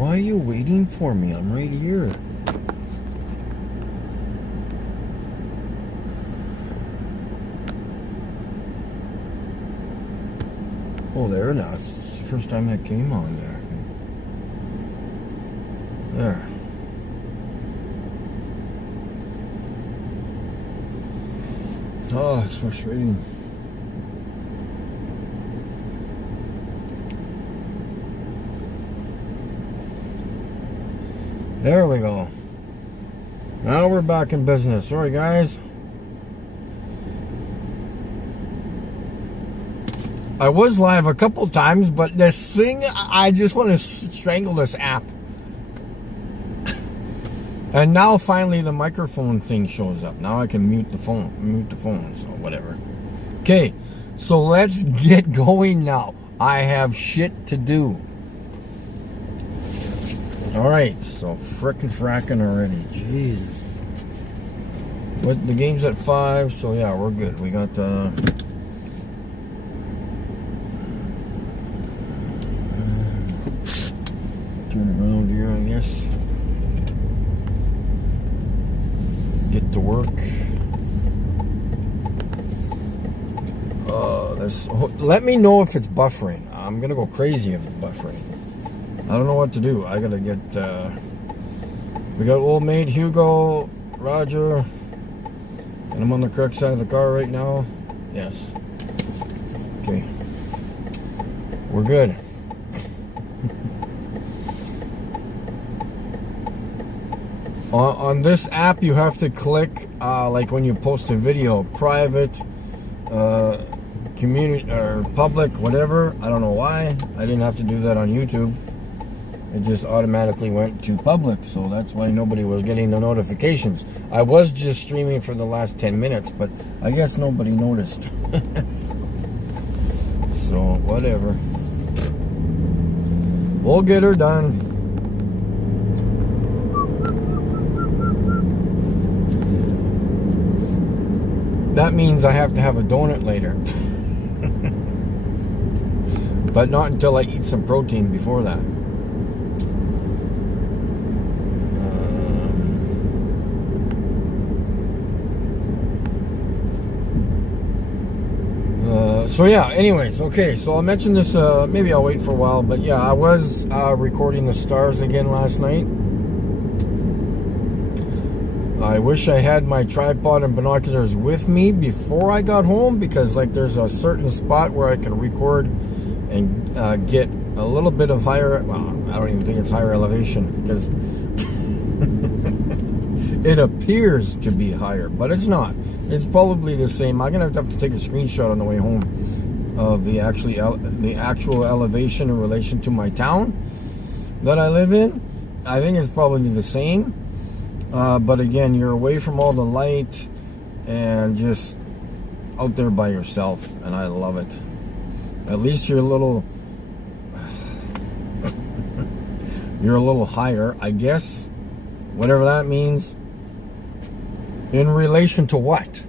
Why are you waiting for me? I'm right here. Oh, there now. It's the first time that came on there. There. Oh, it's frustrating. There we go. Now we're back in business. Sorry, guys. I was live a couple times, but this thing, I just want to strangle this app. And now finally the microphone thing shows up. Now I can mute the phone, so whatever. Okay, so let's get going now. I have shit to do. Alright, so fracking already. Jesus. But the game's at 5, so yeah, we're good. We got turn around here, I guess. Get to work. Let me know if it's buffering. I'm gonna go crazy if it's buffering. I don't know what to do. I gotta get. We got old maid Hugo, Roger, and I'm on the correct side of the car right now. Yes. Okay. We're good. On this app, you have to click, like when you post a video, private, community, or public, whatever. I don't know why. I didn't have to do that on YouTube. It just automatically went to public, so that's why nobody was getting the notifications. I was just streaming for the last 10 minutes, but I guess nobody noticed. So, whatever. We'll get her done. That means I have to have a donut later. But not until I eat some protein before that. So yeah, anyways, okay, so I'll mention this, maybe I'll wait for a while, but yeah, I was recording the stars again last night. I wish I had my tripod and binoculars with me before I got home, because like there's a certain spot where I can record and get a little bit of higher, well, I don't even think it's higher elevation, because it appears to be higher, but it's not. It's probably the same. I'm gonna have to take a screenshot on the way home of the actual elevation in relation to my town that I live in. I think it's probably the same, but again, you're away from all the light and just out there by yourself, and I love it. At least you're a little higher, I guess, whatever that means. In relation to what?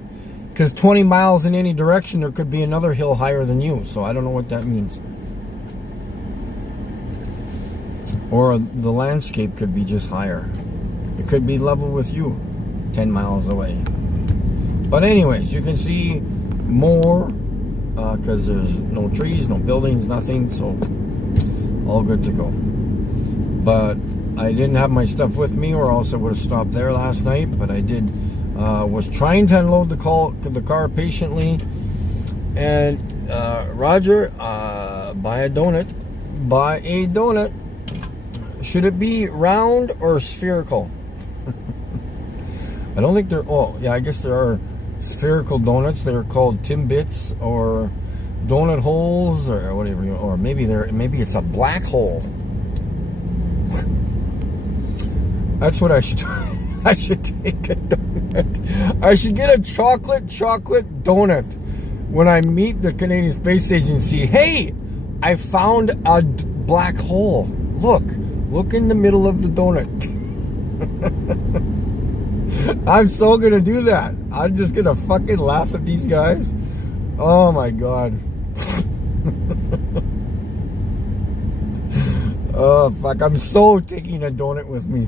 Because 20 miles in any direction, there could be another hill higher than you. So I don't know what that means. Or the landscape could be just higher. It could be level with you 10 miles away. But anyways, you can see more because there's no trees, no buildings, nothing. So all good to go. But I didn't have my stuff with me, or else I would have stopped there last night. But I did. Was trying to unload the car patiently, and Roger, buy a donut. Should it be round or spherical? I don't think they're. Oh yeah, I guess there are spherical donuts. They're called Timbits or donut holes or whatever. Or maybe it's a black hole. That's what I should do. I should take a donut. I should get a chocolate donut when I meet the Canadian Space Agency. Hey, I found a black hole. Look in the middle of the donut. I'm so gonna do that. I'm just gonna fucking laugh at these guys. Oh my god. Oh, fuck. I'm so taking a donut with me.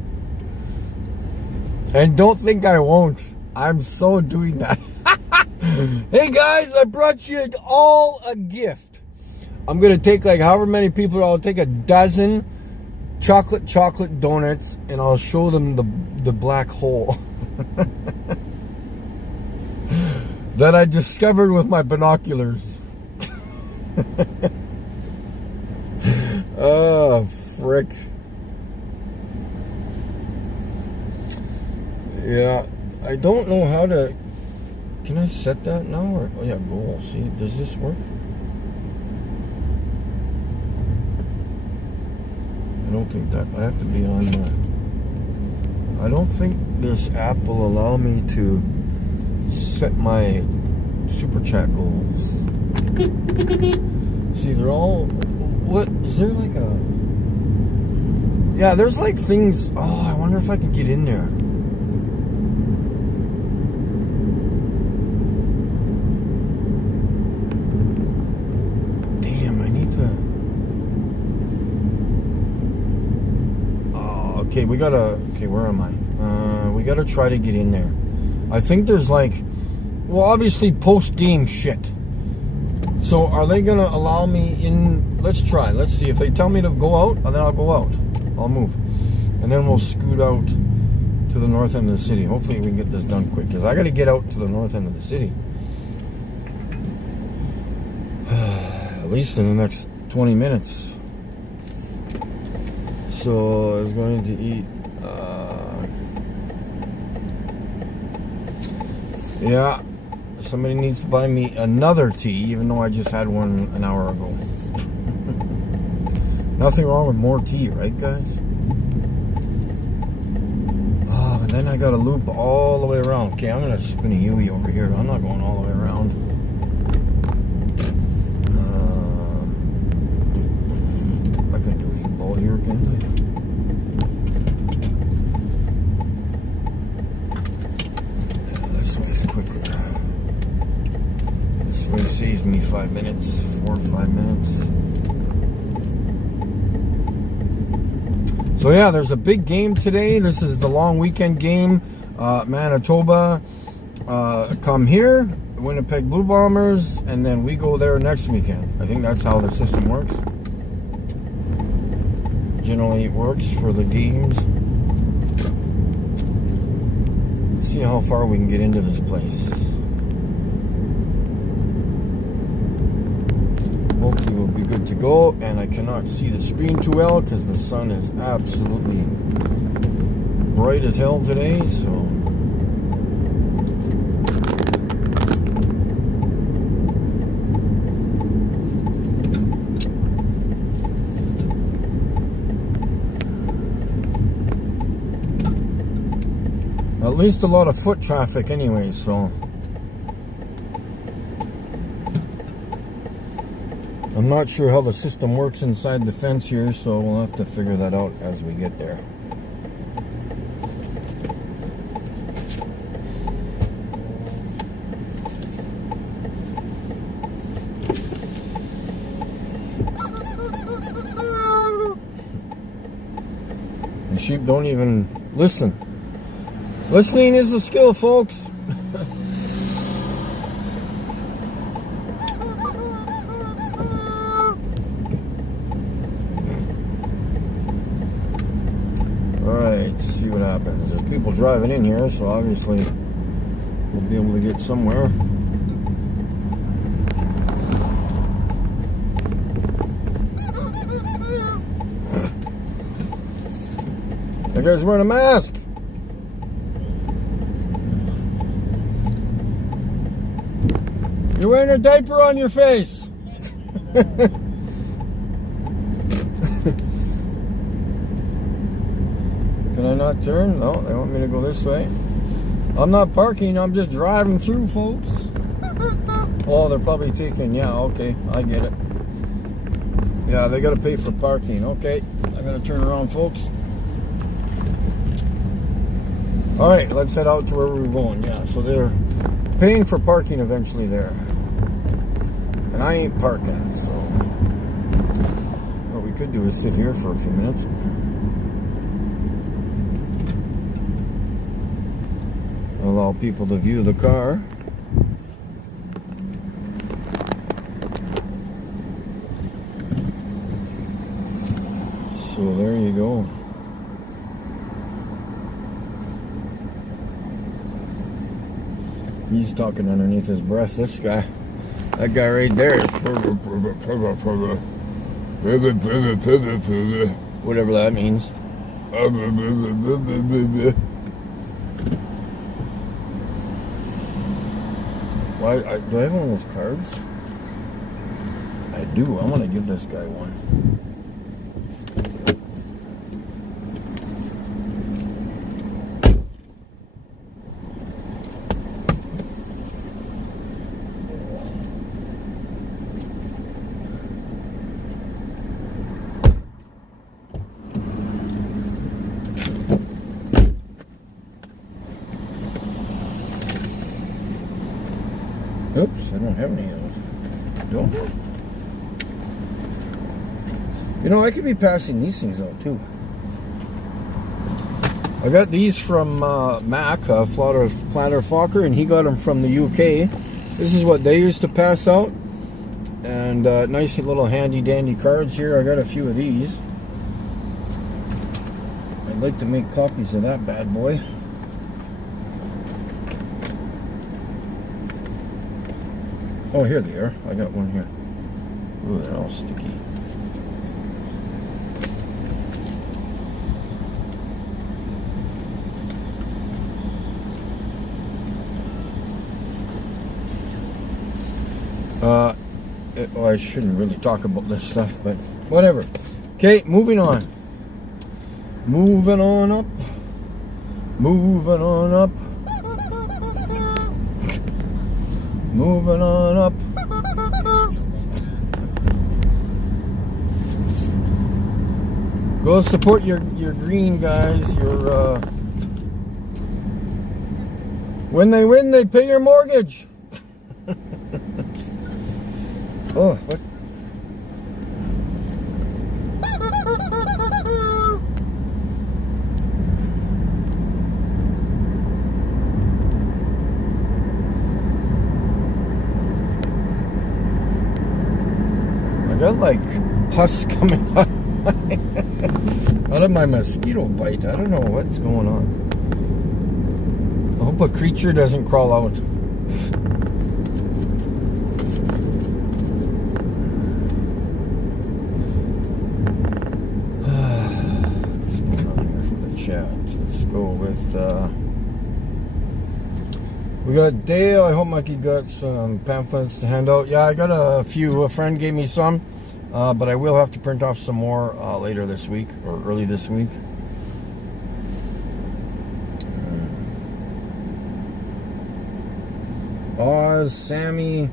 And don't think I won't. I'm so doing that. Hey, guys, I brought you all a gift. I'm going to take like however many people. I'll take a dozen chocolate donuts, and I'll show them the black hole that I discovered with my binoculars. Oh, frick. Yeah, I don't know how to... Can I set that now? Or, oh yeah, goal. See, does this work? I don't think that... I have to be on... I don't think this app will allow me to set my super chat goals. See, they're all... What? Is there like a... Yeah, there's like things... Oh, I wonder if I can get in there. Damn, I need to... Oh, okay, we gotta... Okay, where am I? We gotta try to get in there. I think there's like... Well, obviously post-game shit. So are they gonna allow me in? Let's try. Let's see. If they tell me to go out, then I'll go out. I'll move. And then we'll scoot out to the north end of the city. Hopefully we can get this done quick, because I gotta get out to the north end of the city. At least in the next 20 minutes. So I was going to eat yeah. Somebody needs to buy me another tea, even though I just had one an hour ago. Nothing wrong with more tea, right, guys? Oh, and then I got to loop all the way around. Okay, I'm going to spin a Yui over here. I'm not going all the way around. I could do a ball here again. This way's quicker. It saves me 5 minutes, 4 or 5 minutes. So yeah, there's a big game today. This is the long weekend game. Manitoba come here, Winnipeg Blue Bombers, and then we go there next weekend. I think that's how the system works. Generally it works for the games. Let's see how far we can get into this place. Hopefully we'll be good to go, and I cannot see the screen too well because the sun is absolutely bright as hell today, so at least a lot of foot traffic anyway, so I'm not sure how the system works inside the fence here, so we'll have to figure that out as we get there. The sheep don't even listen. Listening is a skill, folks. Alright, see what happens. There's people driving in here, so obviously we'll be able to get somewhere. That guy's wearing a mask. You're wearing a diaper on your face. Can I not turn? No, they want me to go this way. I'm not parking, I'm just driving through, folks. Oh, they're probably taking, yeah, okay, I get it. Yeah, they gotta pay for parking. Okay, I gotta turn around, folks. Alright, let's head out to where we're going. Yeah, so they're paying for parking eventually there. And I ain't parking, so what we could do do is sit here for a few minutes. Allow people to view the car. So there you go. He's talking underneath his breath, this guy. That guy right there is whatever that means. Why, do I have one of those cards? I do. I want to give this guy one. Oops, I don't have any of those. Don't I? You know, I could be passing these things out too. I got these from Mac, Flatter Fokker, and he got them from the UK. This is what they used to pass out. And nice little handy dandy cards here. I got a few of these. I'd like to make copies of that bad boy. Oh, here they are. I got one here. Ooh, they're all sticky. Well, I shouldn't really talk about this stuff, but whatever. Okay, moving on. Moving on up. Moving on up. Moving on up. Go support your green guys. Your when they win, they pay your mortgage. Oh, what? I got like pus coming out of my mosquito bite. I don't know what's going on. I hope a creature doesn't crawl out. Let's go with we got Dale. I hope Mikey got some pamphlets to hand out. Yeah, I got a few. A friend gave me some, but I will have to print off some more later this week or early this week. Oz, Sammy,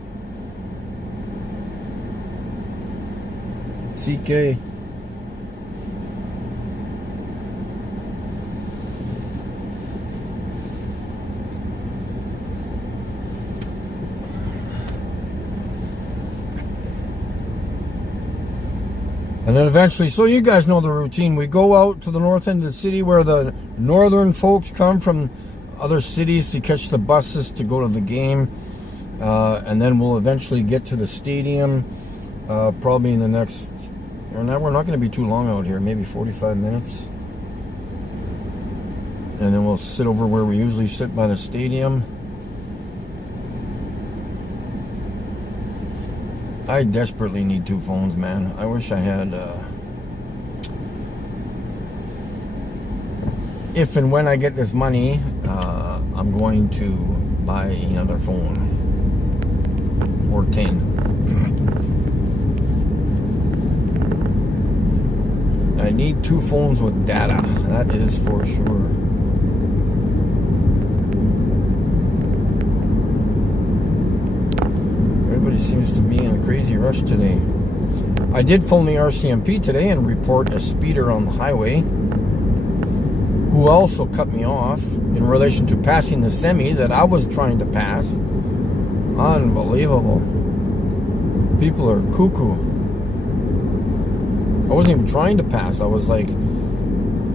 CK. And then eventually, so you guys know the routine. We go out to the north end of the city where the northern folks come from other cities to catch the buses to go to the game. And then we'll eventually get to the stadium probably in the next, we're not going to be too long out here, maybe 45 minutes. And then we'll sit over where we usually sit by the stadium. I desperately need 2 phones, man. I wish I had, if and when I get this money, I'm going to buy another phone. Or 10. I need 2 phones with data. That is for sure. Seems to be in a crazy rush today. I did phone the RCMP today and report a speeder on the highway who also cut me off in relation to passing the semi that I was trying to pass. Unbelievable. People are cuckoo. I wasn't even trying to pass. I was like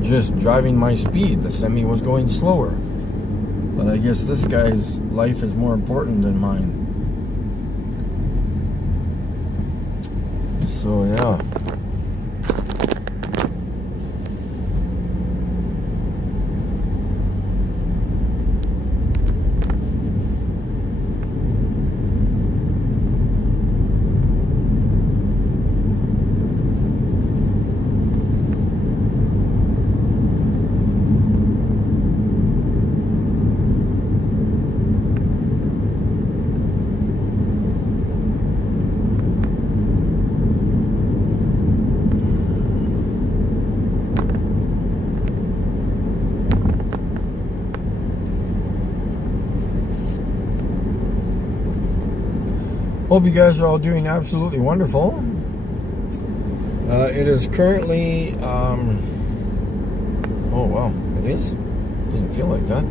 just driving my speed. The semi was going slower. But I guess this guy's life is more important than mine. So yeah. Hope you guys are all doing absolutely wonderful. It is currently, oh wow, it is. Doesn't feel like that.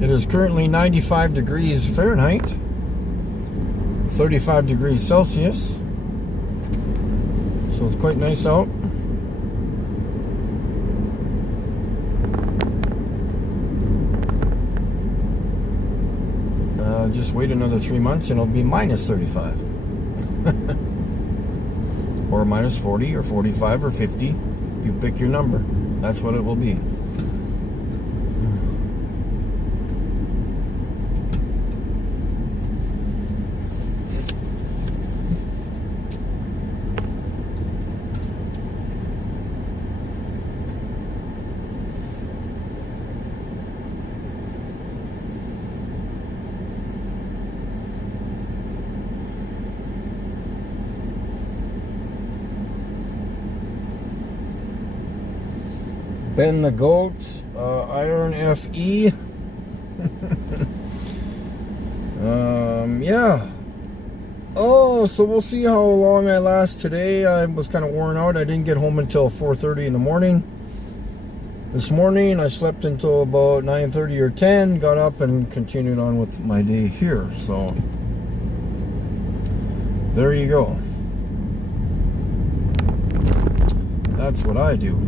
It is currently 95 degrees Fahrenheit, 35 degrees Celsius, so it's quite nice out. Just wait another 3 months and it'll be minus 35. Or minus 40 or 45 or 50. You pick your number. That's what it will be. Ben the Goat, Iron FE. Yeah. Oh, so we'll see how long I last today. I was kind of worn out. I didn't get home until 4:30 in the morning. This morning I slept until about 9:30 or 10, got up and continued on with my day here. So there you go. That's what I do.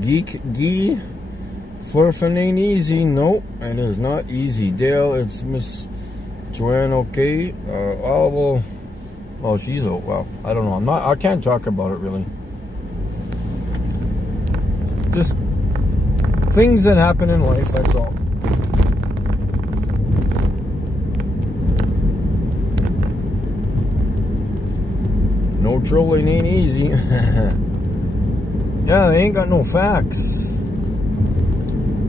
Geek Gee, Flurfin ain't easy. Nope, it is not easy. Dale, it's Miss Joanne. Okay. Well, she's well. I don't know. I can't talk about it really. Just things that happen in life. That's all. No trolling ain't easy. Yeah, they ain't got no facts.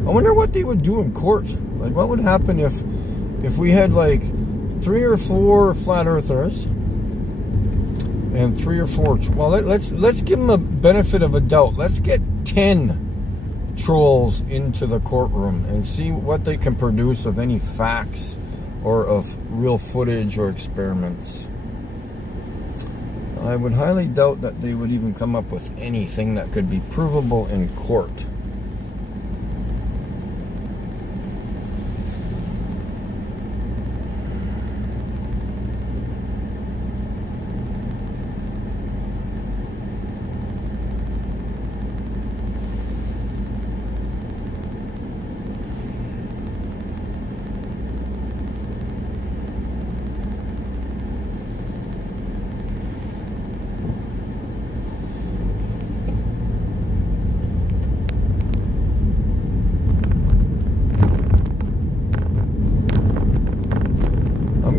I wonder what they would do in court. Like, what would happen if we had like 3 or 4 flat earthers and 3 or 4. Well, let's give them a benefit of a doubt. Let's get 10 trolls into the courtroom and see what they can produce of any facts or of real footage or experiments. I would highly doubt that they would even come up with anything that could be provable in court.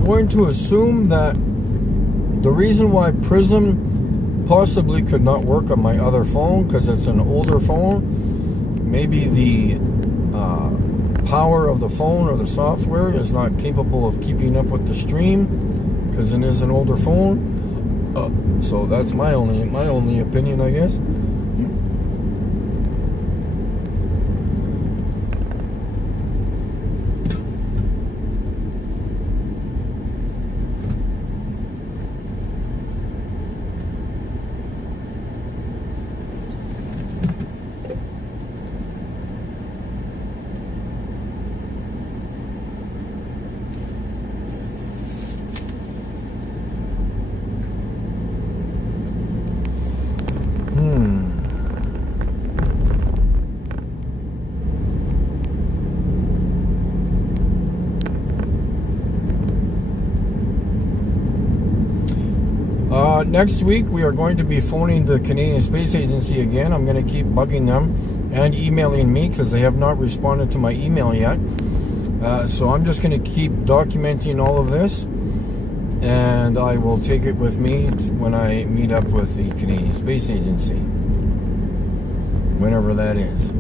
going to assume that the reason why Prism possibly could not work on my other phone, because it's an older phone, maybe the power of the phone or the software is not capable of keeping up with the stream, because it is an older phone. So that's my only opinion, I guess. Next week, we are going to be phoning the Canadian Space Agency again. I'm going to keep bugging them and emailing me because they have not responded to my email yet. So I'm just going to keep documenting all of this, and I will take it with me when I meet up with the Canadian Space Agency, whenever that is.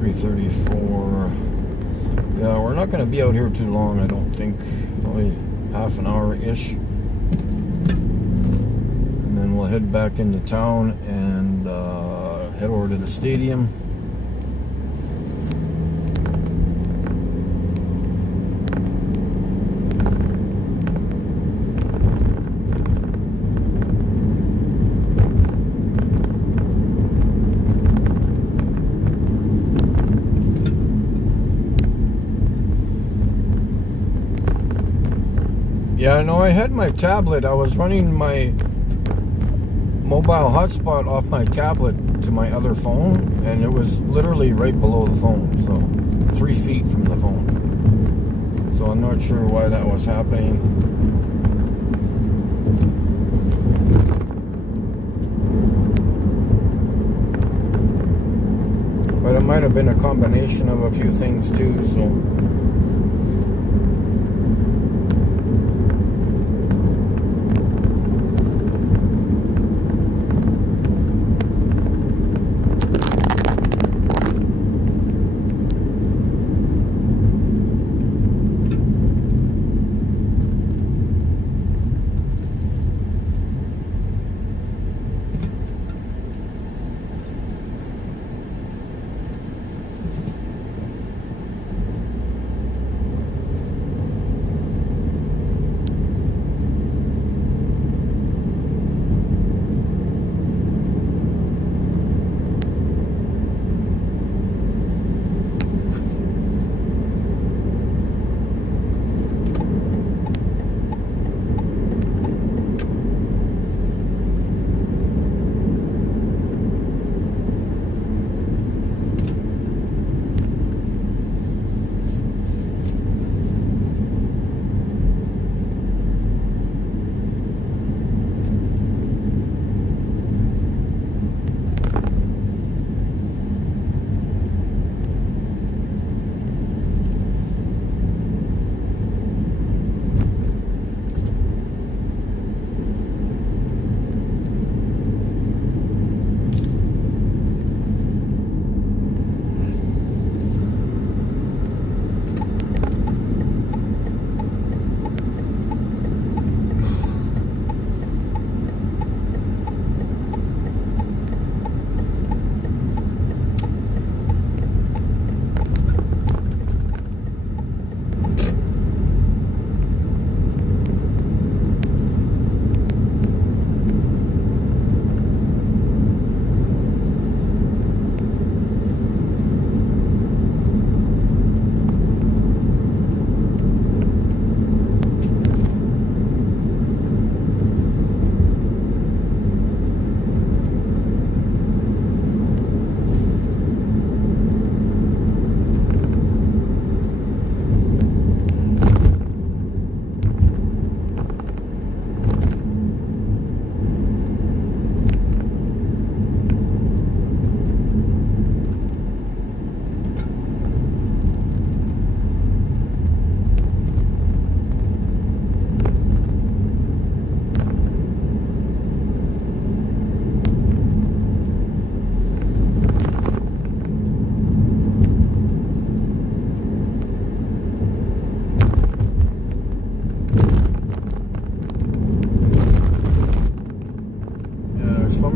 .34. Yeah, we're not going to be out here too long, I don't think. Probably half an hour-ish. And then we'll head back into town and head over to the stadium. Yeah, no, I had my tablet. I was running my mobile hotspot off my tablet to my other phone, and it was literally right below the phone, so 3 feet from the phone. So I'm not sure why that was happening. But it might have been a combination of a few things too, so...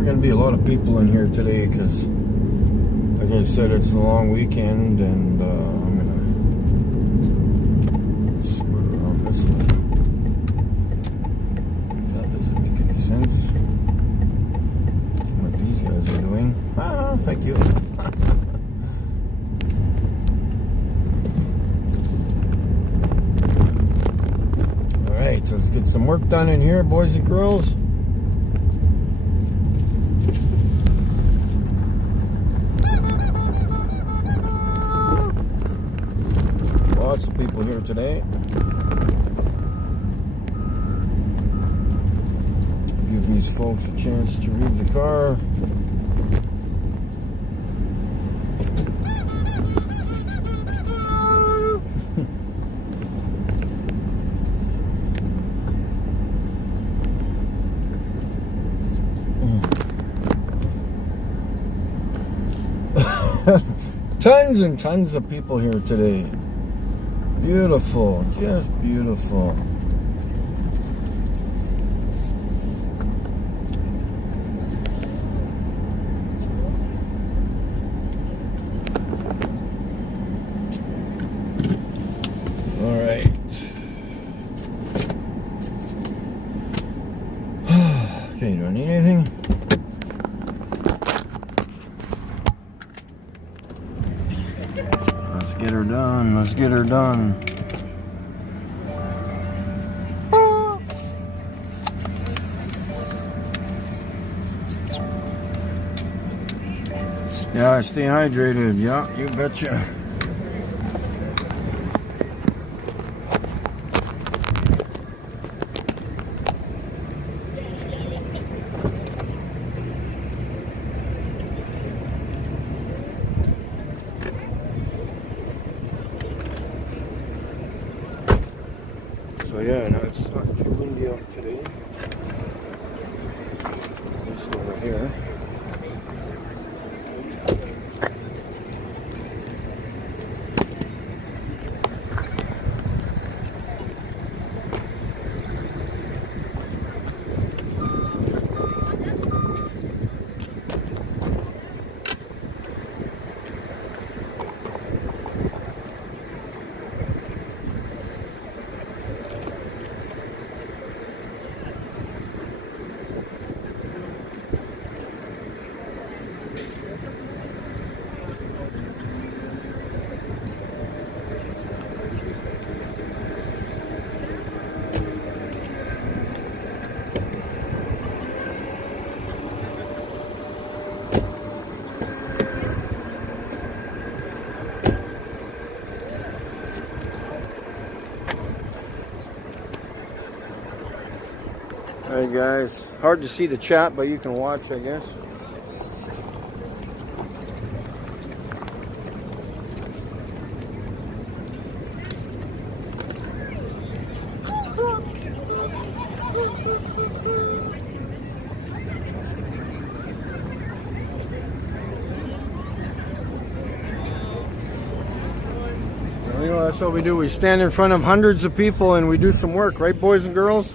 going to be a lot of people in here today because, like I said, it's a long weekend, and I'm going to scoot around this way. That doesn't make any sense. What these guys are doing. Ah, thank you. Alright, let's get some work done in here, boys and girls. Lots of people here today. Give these folks a chance to read the car. Tons and tons of people here today. Beautiful, just beautiful. All right. Okay, do I need anything? Let's get her done. Let's get her done. Yeah, stay hydrated. Yeah, you betcha. So yeah, now it's not too windy out today. At least over here. Alright guys, hard to see the chat, but you can watch, I guess. Well, you know, that's what we do. We stand in front of hundreds of people and we do some work, right, boys and girls?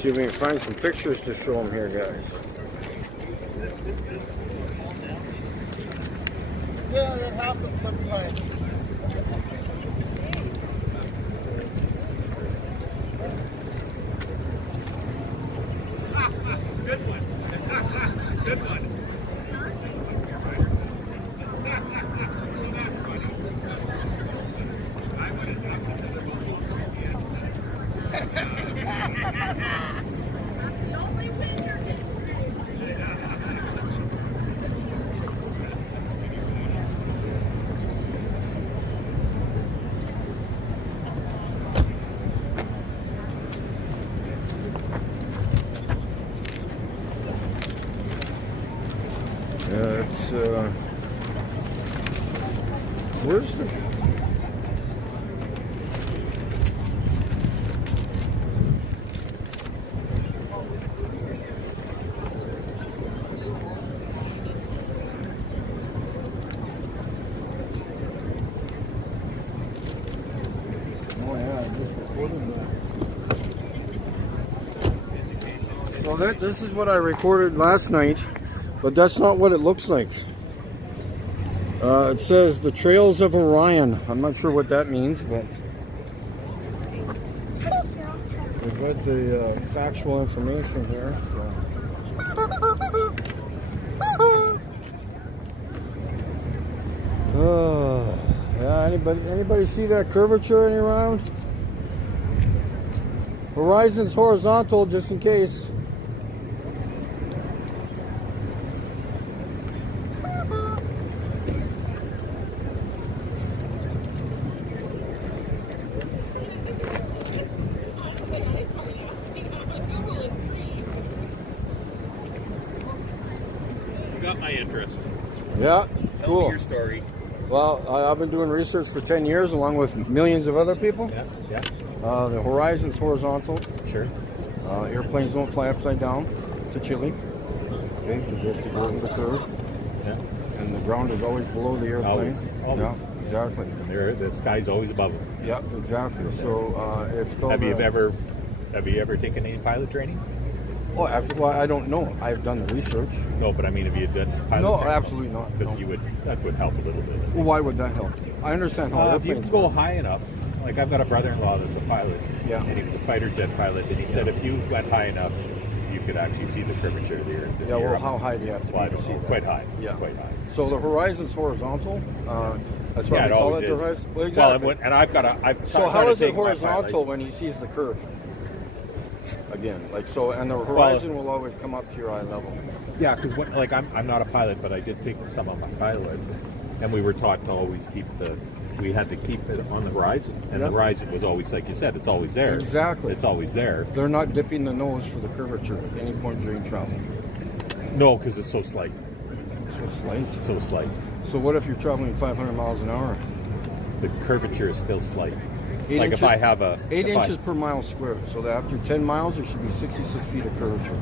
See if we can find some pictures to show them here, guys. Yeah, that happens sometimes. Good one. Good one. It's where's the? Oh yeah, I just recorded that. So this is what I recorded last night, but that's not what it looks like. It says the Trails of Orion. I'm not sure what that means, but we've got the factual information here. So. Yeah, anybody see that curvature any around? Horizon's horizontal, just in case. Got my interest. Yeah, Tell cool. me your story. Well, I've been doing research for 10 years along with millions of other people. Yeah. The horizon's horizontal. Sure. Airplanes don't fly upside down to Chile. Okay, to go over the curve. Yeah. And the ground is always below the airplane. Always. Yeah, exactly. And the sky's always above them. Yeah, exactly. So it's called. Have you ever taken any pilot training? Well, I don't know. I've done the research. No, but I mean, have you done pilot No, training? absolutely not. Because No. that would help a little bit. Well, why would that help? I understand how If you airplanes can go work. high enough, like I've got a brother-in-law that's a pilot, Yeah. and he was a fighter jet pilot, and he said if you went high enough, you could actually see the curvature of the Earth. Yeah, well, how high do you have to Well, I be to don't see know. that? Quite high. Yeah. Quite high. So the horizon's horizontal. That's why Yeah, we it call always it the is. horizon. Well, Well, exactly. and I've So tried how to is it take my pilot horizontal license. when he sees the curve? Again, like so, and the horizon will always come up to your eye level. Yeah, because like I'm not a pilot, but I did take some of my pilot license, and we were taught to always we had to keep it on the horizon, and Yep. the horizon was always, like you said, it's always there. Exactly. It's always there. They're not dipping the nose for the curvature at any point during travel. No, because it's so slight. So slight. So slight. So what if you're traveling 500 miles an hour? The curvature is still slight. 8 like inches, if I have 8 inches per mile squared. So that after 10 miles, there should be 66 feet of curvature.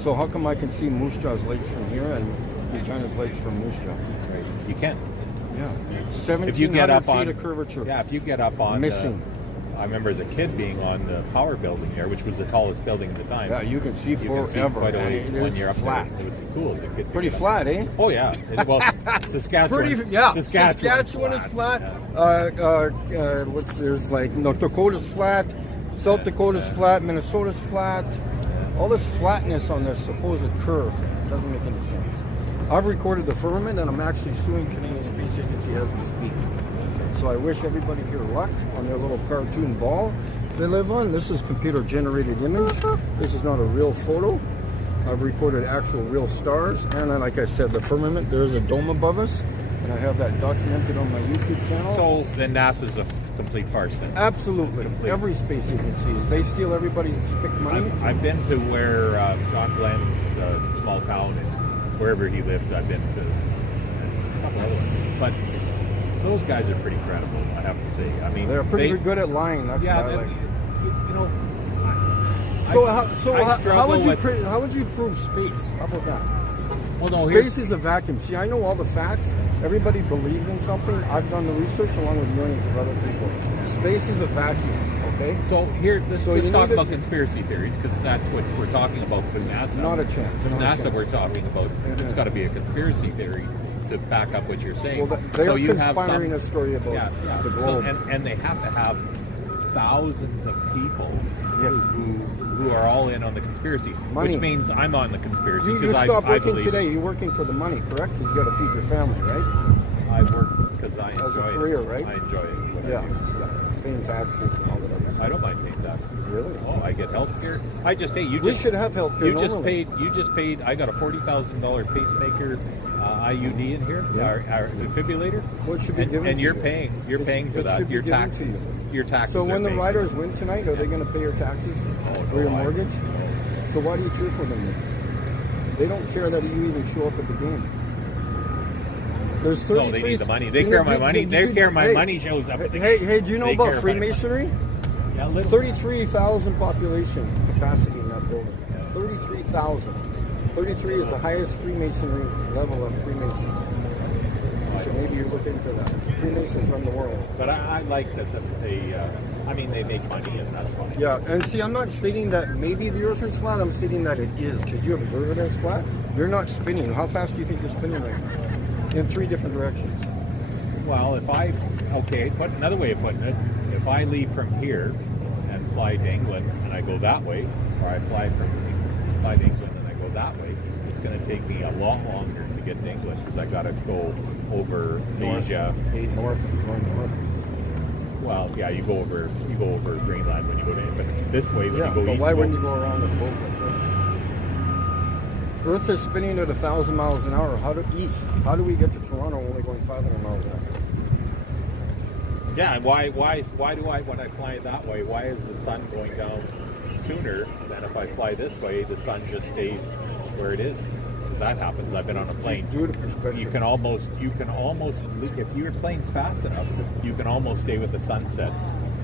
So how come I can see Moose Jaw's lakes from here and Regina's lakes from Moose Jaw? Right. You can. Yeah. If you 1,700 get up feet on of curvature. Yeah, if you get up on Missing. I remember as a kid being on the Power Building there, which was the tallest building at the time. Yeah, you can see You can see forever. quite a and ways it when is you're up flat. there. It was cool. You could Pretty get up flat, there. eh? Oh yeah. Well, Saskatchewan. Saskatchewan is flat. There's like North Dakota's flat, South Dakota's flat, Minnesota's flat. All this flatness on this supposed curve doesn't make any sense. I've recorded the firmament, and I'm actually suing Canadian Space Agency as we speak. So I wish everybody here luck on their little cartoon ball they live on. This is computer-generated image. This is not a real photo. I've recorded actual real stars, and then, like I said, the firmament, there's a dome above us, and I have that documented on my YouTube channel. So then NASA's a complete farce then. Absolutely. Complete. Every space agency is. They steal everybody's money. I've been to where John Glenn's small town and wherever he lived. I've been to a couple other ones. But those guys are pretty credible, I have to say. I mean, They're pretty good at lying. That's yeah, what I like. you know. How would you prove space? How about that? Well, no, Space is a vacuum. See, I know all the facts. Everybody believes in something. I've done the research along with millions of other people. Space is a vacuum, okay? So here, let's you talk need about conspiracy theories, because that's what we're talking about with NASA. Not a chance. Not a NASA chance. we're talking about. It's Mhm. got to be a conspiracy theory to back up what you're saying. Well, they So are you have conspiring some- a story about yeah. the So, globe. and they have to have thousands of people Yes. who are all in on the conspiracy, Money. which means I'm on the conspiracy. You 'cause stopped I working believe today. You're working for the money, correct? Because you got to feed your family, right? I work because I enjoy As a career, it. right? I enjoy it. Yeah. Paying taxes and all that other stuff. I don't mind paying taxes. Really? Oh, I get health care. We should have health care You just normally. paid. I got a $40,000 pacemaker IUD in here, Yeah. our defibrillator. What should be given and to you're you? paying. You're It paying should- for it that. should be Your given to taxes. you. Your taxes. So when are the paid. riders win tonight, are they going to pay your taxes Oh, or your no, mortgage? So why do you cheer for them then? They don't care that you even show up at the game. There's 33. No, they need the money. They care my money. They care my money shows up. Hey, do you know about Freemasonry? Yeah, 33,000 population capacity in that building. 33,000. 33 is the highest Freemasonry level of Freemasons. So maybe you look into that. Freemasons run the world. But I like that they make money and that's fine. Yeah, and see, I'm not stating that maybe the Earth is flat. I'm stating that it is, because you observe it as flat. You're not spinning. How fast do you think you're spinning right now? In 3 different directions. Well, but another way of putting it, if I leave from here and fly to England and I go that way, or I fly to England and I go that way, it's going to take me a lot longer to get to England because I got to go over Asia. North. Well, yeah, you go over Greenland when you go to England. But this way, when you go but east, why wouldn't you go around the globe like this? Earth is spinning at 1,000 miles an hour. How do we get to Toronto only going 500 miles an hour? Yeah, and why do I, when I fly that way, why is the sun going down sooner than if I fly this way, the sun just stays where it is? Because that happens. I've been on a plane. Due to perspective. You can almost, if your plane's fast enough, you can almost stay with the sunset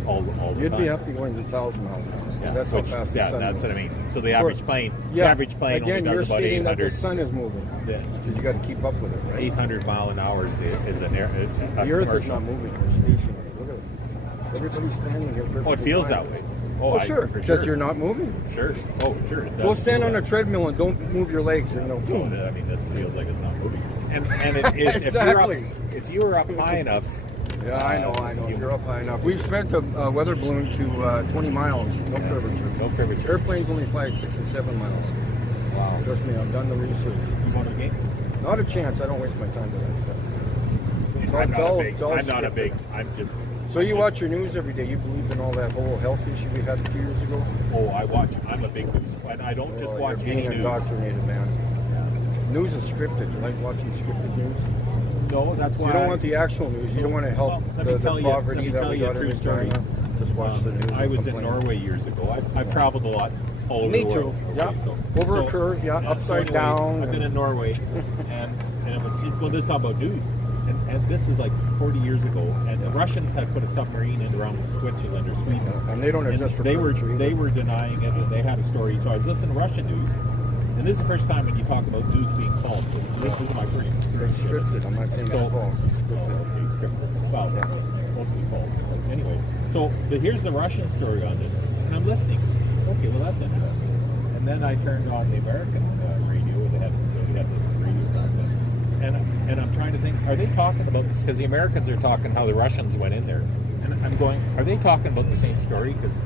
all the time. You'd have to go into 1,000 miles an hour. Yeah, That's how fast the sun that's moves. what I mean. So the average plane, Again, only you're does about stating that the 800. sun is moving. Yeah. Because you got to keep up with it, right? 800 mile an hour is an air. It's a The Earth is commercial. not moving. We're stationary. Look at us. Everybody's standing here perfectly Oh, it feels fine. that way. Oh, sure. Because you're not moving. Sure. Oh, sure. It does Go stand feel on a that. treadmill and don't move your legs. You know. Oh, I mean, this feels like it's not moving. And it is. Exactly. If you're up high enough. Yeah, I know. You're up high enough. We've spent a weather balloon to 20 miles, no curvature. No curvature. Airplanes only fly at 6 and 7 miles. Wow. Trust me, I've done the research. You want a game? Not a chance. I don't waste my time with that stuff. I'm not a big. I'm just. So you watch your news every day. You believed in all that whole health issue we had a few years ago? Oh, I watch. I'm a big news. And I don't just watch you're any being news. indoctrinated, man. News is scripted. You like watching scripted news? No, that's why. You don't want the actual news. You don't want to help the poverty that we got in China. Just watch the news. I was in complain. Norway years ago. I've traveled a lot all over Me the too. world. Yeah. Over a curve. Yeah. Upside down. I've been in Norway, and it was this is about news, and this is like 40 years ago, and the Russians had put a submarine in around Switzerland or Sweden, And they don't adjust for they were curvature. denying it, and they had a story. So I was listening to Russian news, and this is the first time when you talk about news being false. So this is my first. It's scripted. I'm not saying it's false. It's scripted. Okay, scripted. Well, mostly false. But anyway, so here's the Russian story on this, and I'm listening. Okay, well that's interesting. And then I turned on the American radio. They had this radio back then, and I'm trying to think: are they talking about this? Because the Americans are talking how the Russians went in there, and I'm going: are they talking about the same story? Because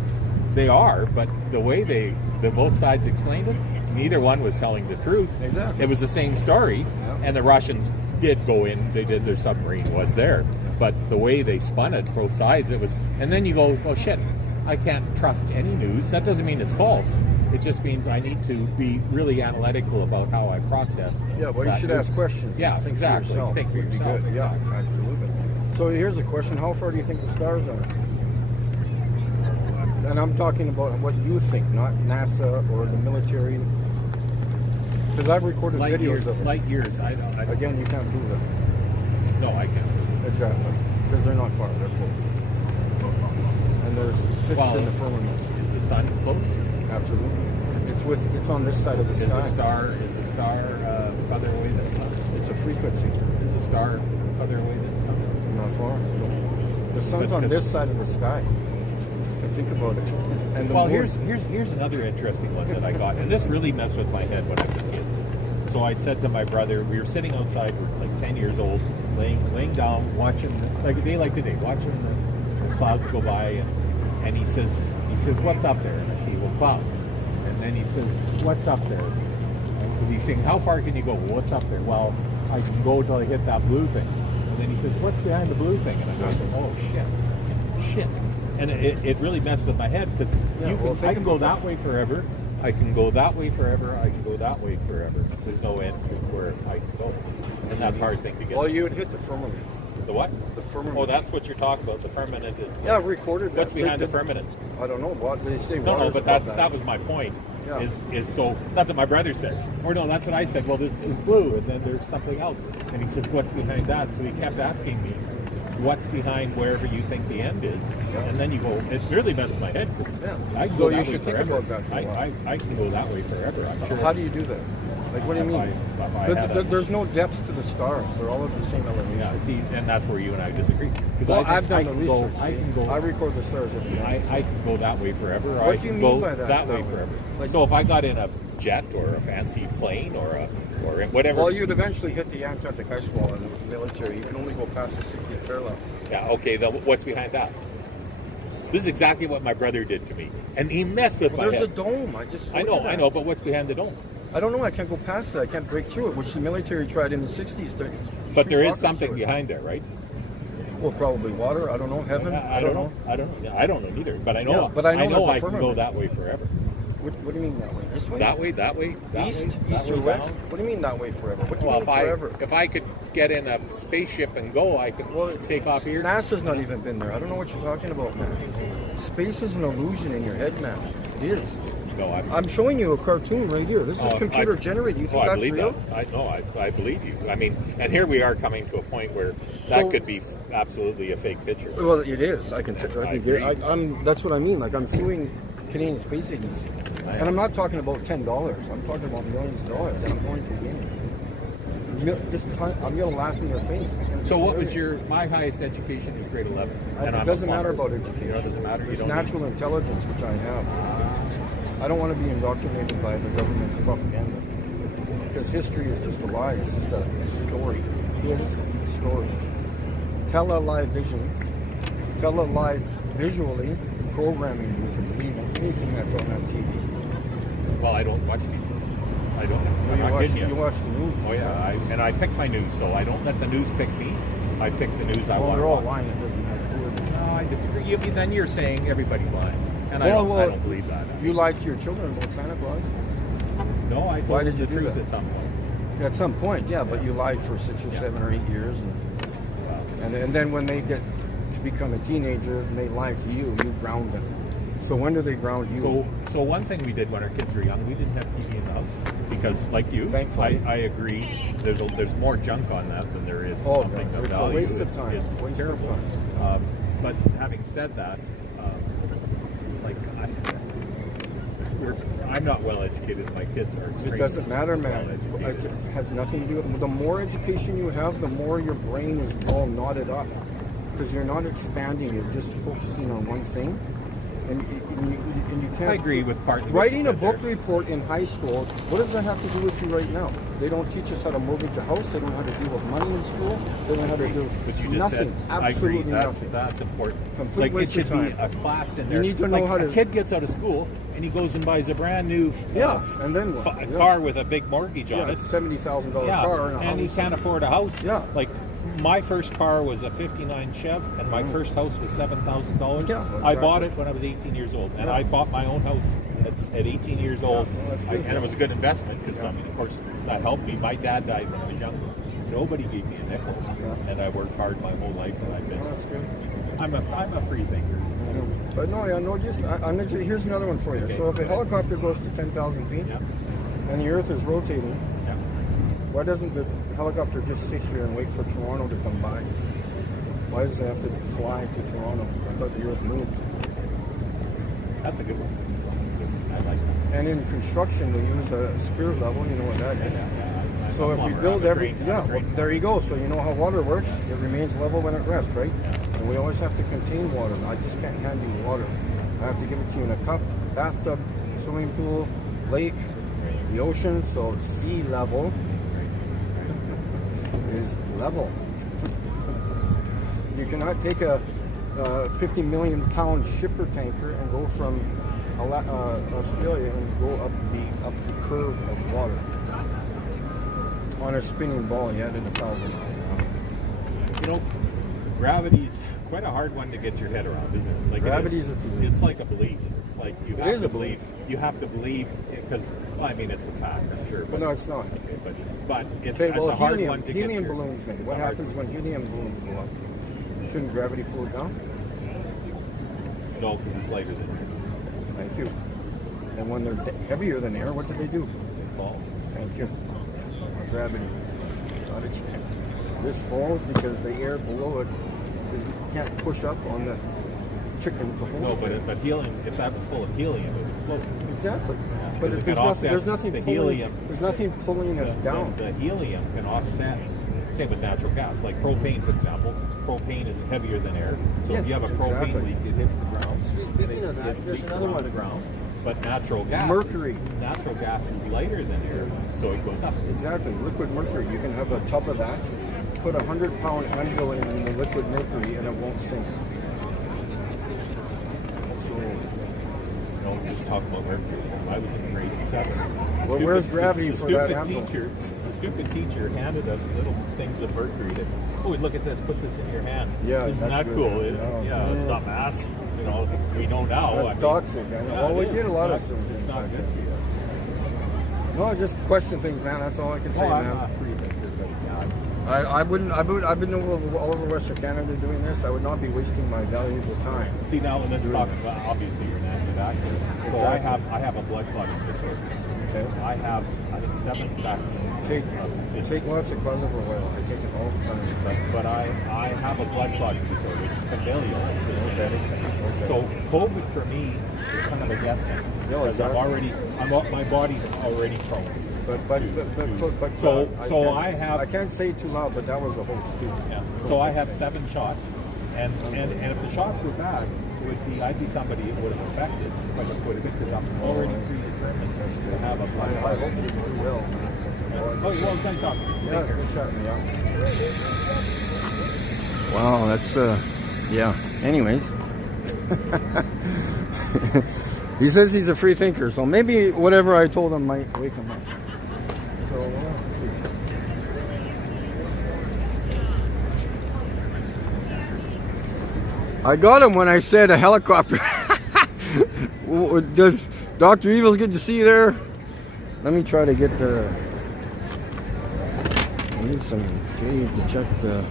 they are, but the way both sides explained it, neither one was telling the truth. Exactly. It was the same story, and the Russians did go in. They did. Their submarine was there, but the way they spun it, both sides, it was. And then you go, oh shit, I can't trust any news. That doesn't mean it's false. It just means I need to be really analytical about how I process. Yeah, well, you should ask questions. Yeah, Think exactly. For yourself. Think for Would be yourself. good. Yeah, absolutely. So here's a question: how far do you think the stars are? And I'm talking about what you think, not NASA or the military. Because I've recorded Light videos years. of it. Light years. I don't. Again, you can't prove it. No, I can't. Exactly. Because they're not far; they're close. And there's fixed in the firmament. Is the sun close? Absolutely. It's on this side of the sky. Is the star farther away than the sun? It's a frequency. Is the star farther away than the sun? Not far. The sun's on this side of the sky. Think about it. And the Well, moon- here's another interesting one that I got, and this really messed with my head when I was a kid. So I said to my brother, we were sitting outside, we're like 10 years old, laying down, watching like a day like today, watching the clouds go by, and he says, what's up there? And I say, well, clouds. And then he says, what's up there? Because he's saying, how far can you go? Well, what's up there? Well, I can go till I hit that blue thing. And then he says, what's behind the blue thing? And I go, oh shit. And it really messed with my head because I can go that way forever. I can go that way forever. I can go that way forever. There's no end to where I can go. And that's a hard thing to get. Well, you would hit the firmament. The what? The firmament. Oh, that's what you're talking about. The firmament is. Yeah, I've recorded. What's behind the firmament? I don't know. What they say? No, water's but above that was my point. Yeah. is so. That's what my brother said. Or no, that's what I said. Well, this is blue, and then there's something else. And he says, what's behind that? So he kept asking me, what's behind wherever you think the end is? And then you go, it really messes my head. I can So go you that should way think forever. about that for a while. I can go that way forever. I'm sure. How do you do that? Like, what do you mean? If I had a- There's no depth to the stars. They're all at the same elevation. Yeah, see, and that's where you and I disagree. Because Well, I've done the can go, research. I can go. I record the stars every day. I can go that way forever. Or What I do you can mean go by that way way? forever. Like- So if I got in a jet or a fancy plane or whatever. Well, you'd eventually hit the Antarctic ice wall in the military. You can only go past the 60th parallel. Yeah, okay, then what's behind that? This is exactly what my brother did to me. And he messed with my There's head. a dome. I just I told you that. know, but what's behind the dome? I don't know. I can't go past it. I can't break through it, which the military tried in the 60s. To But shoot there is rockets something through it. behind there, right? Well, probably water. I don't know. Heaven. I don't know. I don't know. I don't know neither. But I know. Yeah, but I know there's a I can go firmament. that way forever. What do you mean that way? This way? That way. That way. East that or way west? down. What do you mean that way forever? What do you Well, mean forever? if I could get in a spaceship and go, I could take off here. NASA's not even been there. I don't know what you're talking about, man. Space is an illusion in your head, man. It is. No, I'm showing you a cartoon right here. This is computer generated. You think I that's believe real? that. I believe you. I mean, and here we are coming to a point where that could be absolutely a fake picture. Well, it is. I can. agree. I'm. That's what I mean. Like I'm suing Canadian Space Agency, and I'm not talking about $10. I'm talking about millions of dollars, and I'm going to win. I'm going to laugh in their face. So what was my highest education is grade 11? And It doesn't matter about education. You know, it doesn't matter. It's natural intelligence, which I have. I don't want to be indoctrinated by the government's propaganda. Because history is just a lie. It's just a story. His story. Tell a lie vision. Tell a lie visually, programming you to believe in anything that's on that TV. Well, I don't watch TV. I don't. I'm not kidding you. You watch the news. Oh yeah, I pick my news, so I don't let the news pick me. I pick the news I Well, want. they're all lying. It doesn't matter. No, I disagree. Then you're saying everybody's lying, and I don't believe that. You lied to your children about Santa Claus? No, I Why told did them you the do truth that? at some point. At some point, yeah, but you lied for 6 or 7 or 8 years, and then when they get to become a teenager and they lie to you, you ground them. So when do they ground you? So one thing we did when our kids were young, we didn't have TV in the house because, like you, Thankfully. I agree. There's more junk on that than there is something of it's value. a waste of time. It's Waste terrible. of time. But having said that, I'm not well educated. My kids are. It doesn't matter, man. It has nothing to do with it. The more education you have, the more your brain is all knotted up. Because you're not expanding, you're just focusing on one thing. And you can't. I agree with partly. Writing a book report in high school, what does that have to do with you right now? They don't teach us how to mortgage a house. They don't know how to deal with money in school. They don't know how to do But you just nothing. said, Absolutely I agree. nothing. That's important. Complete Like it waste of should be time. a class in You there. need to know like how to- A kid gets out of school and he goes and buys a brand new and then what? Yeah. car with a big mortgage on Yeah, it. $70,000 Yeah, car and a and he house. can't afford a house. Yeah. Like my first car was a '59 Chev, and my first house was $7,000. Yeah, I exactly. bought it when I was 18 years old, and I bought my own house at 18 years old, that's good. and it was a good investment because I mean, of course, that helped me. My dad died when I was young. Nobody gave me a nickel, and I worked hard my whole life, and I've been. Oh, that's good. I'm a free thinker. But here's another one for you. Okay. So if a helicopter goes to 10,000 feet Yeah. and the Earth is rotating, Yeah. why doesn't the helicopter just sit here and wait for Toronto to come by? Why does it have to fly to Toronto? I thought the Earth moved. That's a good one. I like that. And in construction, we use a spirit level. You know what that is. So if we build there you go. So you know how water works. It remains level when it rests, right? And we always have to contain water. I just can't hand you water. I have to give it to you in a cup, bathtub, swimming pool, lake, the ocean. So sea level is level. You cannot take a 50 million pound shipper tanker and go from Australia and go up the curve of water on a spinning ball. You added 1,000. You know, gravity's quite a hard one to get your head around, isn't it? Like Gravity's it's like a belief. It's like you It have is to a belief. You have to believe because I mean it's a fact, I'm sure. Well, no, it's not. But it's Okay, well, a hard helium, one to helium get your, balloons thing. it's What a hard happens one. when helium balloons go up? Shouldn't gravity pull it down? No, because it's lighter than yours. Thank you. And when they're heavier than air, what do they do? They fall. Thank you. Gravity. Got it. This falls because the air below it can't push up on the chicken to hold No, it. but helium, if that was full of helium, it would float. Exactly. Yeah, But because it there's can nothing, offset there's nothing the pulling, helium. there's nothing pulling us down. The helium can offset. Same with natural gas, like propane, for example. Propane is heavier than air, so if you have a propane exactly. leak, it hits the ground. Speaking of that, there's another one. The ground. But natural gas, Mercury. Natural gas is lighter than air, so it goes up. Exactly. Liquid mercury. You can have a tub of that, put 100-pound anvil in the liquid mercury, and it won't sink. Don't just talk about mercury. I was in grade 7. Well, where's gravity for that anvil? The stupid teacher handed us little things of mercury that, oh, look at this, put this in your hand. Yeah, Isn't that's that good. cool? Yeah. Dumbass. You know, we know now. That's toxic. I know. Well, we get a lot of it's things. It's not good for you. No, I just question things, man. That's all I can say, I'm man. not free thinker, but yeah. I wouldn't. I've been all over Western Canada doing this. I would not be wasting my valuable time. See, now let's talk about, obviously you're an anti-vaxxer. So Exactly. I have a blood clotting disorder. Okay. I have, I think, 7 vaccines. Take lots of cod liver oil. I take it all the time. But I have a blood clotting disorder. It's familial. It's a genetic thing. So COVID for me is kind of a death sentence. No, because exactly. my body's already prone. So I I can't say it too loud, but that was a hoax too. Yeah. So I have 7 shots, and if the shots were bad, I'd be somebody it would have affected. Like it would have been because I'm already predetermined to have a blood I clot. hope you will. Oh, well, it's nice talking to you. Yeah, good chatting, yeah. Wow, that's yeah. Anyways, he says he's a free thinker, so maybe whatever I told him might wake him up. So we'll see. I got him when I said a helicopter. Does Dr. Evil's good to see you there? Let me try to get the. I need some shade to check the.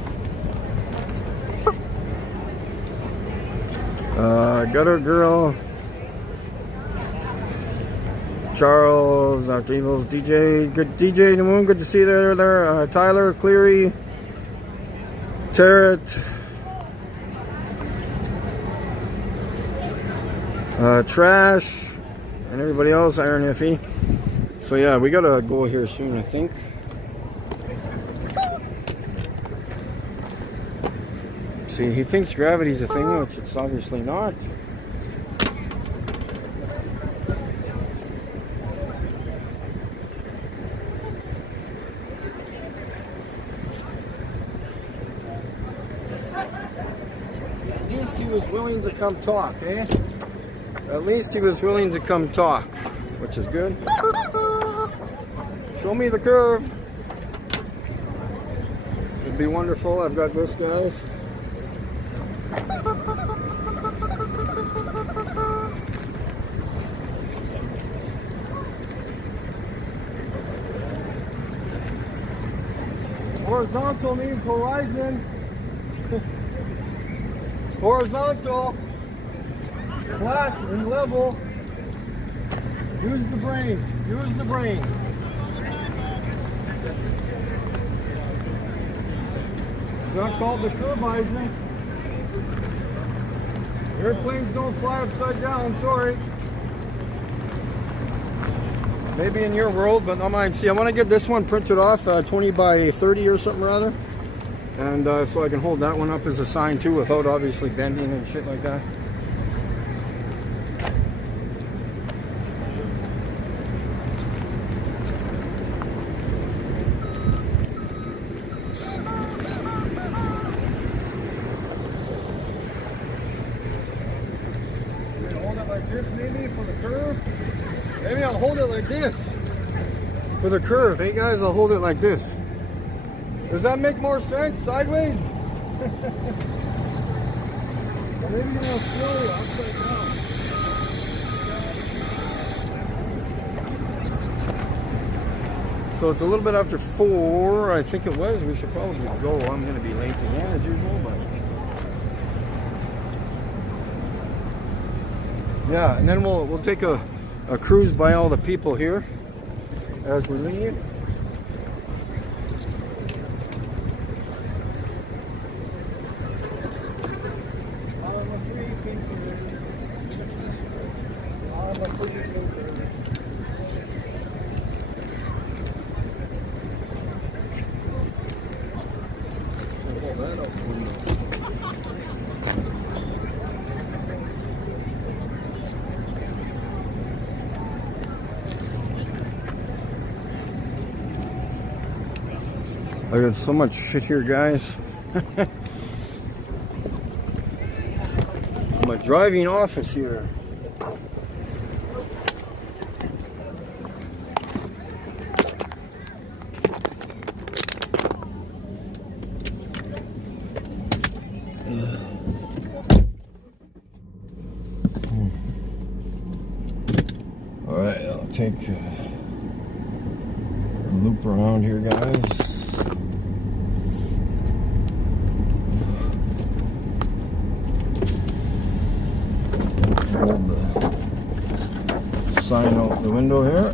Gutter Girl, Charles, Dr. Evil's DJ, good DJ the Moon, good to see you there. Tyler, Cleary, Tarrant, Trash, and everybody else, Iron FE. So yeah, we gotta go here soon, I think. See, he thinks gravity's a thing, which it's obviously not. At least he was willing to come talk, eh? At least he was willing to come talk, which is good. Show me the curve. It'd be wonderful. I've got this, guys. Horizontal means horizon. Horizontal. Flat and level. Use the brain. Use the brain. It's not called the curve-izing. Airplanes don't fly upside down, sorry. Maybe in your world, but not mine. See, I want to get this one printed off, 20 by 30 or something rather. And so I can hold that one up as a sign too, without obviously bending and shit like that. Hold it like this maybe for the curve. Maybe I'll hold it like this for the curve. Hey guys, I'll hold it like this. Does that make more sense? Sideways? Or maybe a little slowly upside down. So it's a little bit after 4, I think it was. We should probably go. I'm going to be late again as usual, but yeah. And then we'll take a a cruise by all the people here as we leave. I got so much shit here, guys. My driving office here. All right, I'll take a loop around here, guys. Hold the sign out the window here.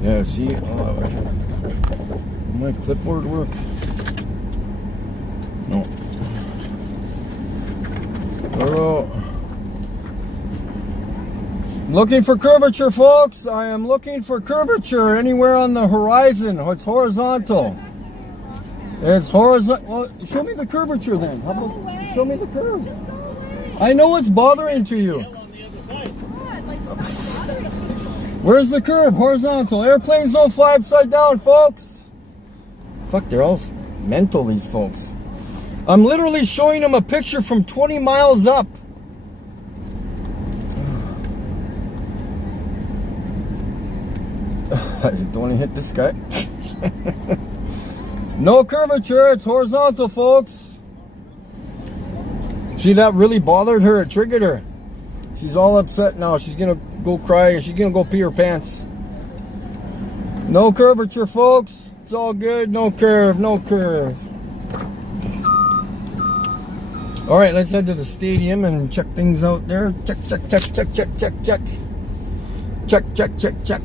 Yeah, see, my clipboard work? No. Hello. Looking for curvature, folks. I am looking for curvature anywhere on the horizon. It's horizontal. It's horizontal. Well, show me the curvature then. How about show me the curve? Just go away. I know it's bothering to you. God, like, stop bothering me. Where's the curve? Horizontal. Airplanes don't fly upside down, folks. Fuck, they're all mental, these folks. I'm literally showing them a picture from 20 miles up. I just don't want to hit this guy. No curvature, it's horizontal, folks. See, that really bothered her. It triggered her. She's all upset now. She's gonna go cry. She's gonna go pee her pants. No curvature, folks. It's all good. No curve, no curve. All right, let's head to the stadium and check things out there. Check, check, check, check, check, check, check. Check, check, check, check.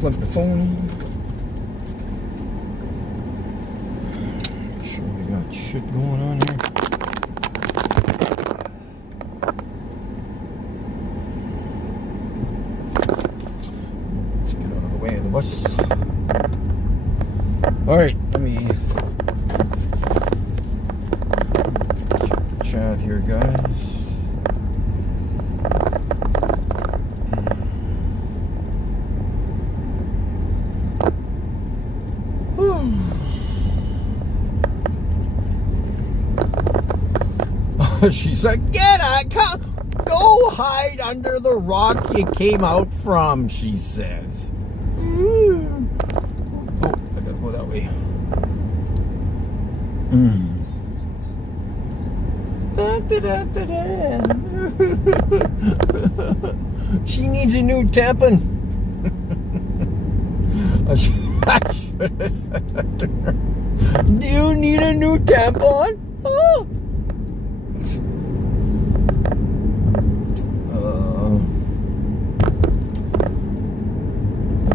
Plug the phone. Make sure we got shit going on here. Let's get out of the way of the bus. All right, let me check the chat here, guys. She said, "Get out, come, go hide under the rock you came out from," she says. Oh, I gotta go that way. She needs a new tampon. I should have said that to her. Do you need a new tampon? Oh.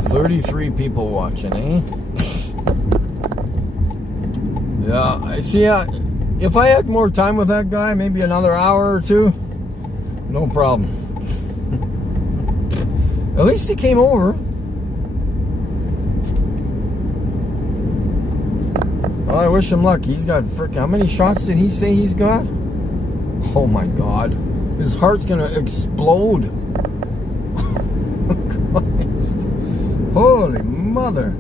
33 people watching, eh? Yeah, I see. If I had more time with that guy, maybe another hour or two, no problem. At least he came over. Well, I wish him luck. He's got frickin', how many shots did he say he's got? Oh my God. His heart's gonna explode. Christ. Holy mother.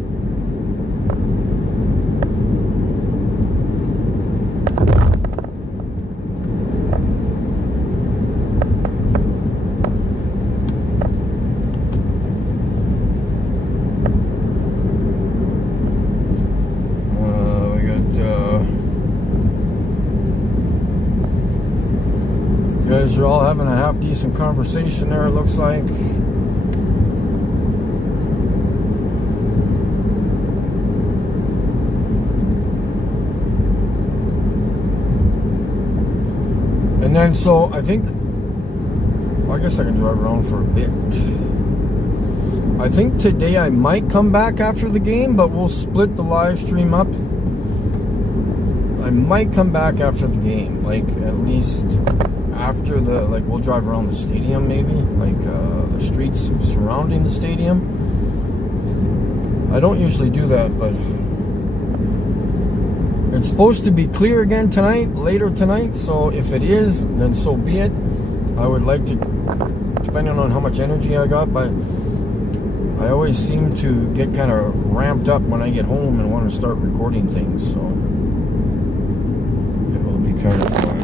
You guys are all having a half decent conversation there, it looks like. And then so I think, I guess I can drive around for a bit. I think today I might come back after the game, but we'll split the live stream up. I might come back after the game, like at least after the, like we'll drive around the stadium maybe, like the streets surrounding the stadium. I don't usually do that, but it's supposed to be clear again tonight, later tonight, so if it is, then so be it. I would like to, depending on how much energy I got, but I always seem to get kind of ramped up when I get home and want to start recording things, so it will be kind of fun.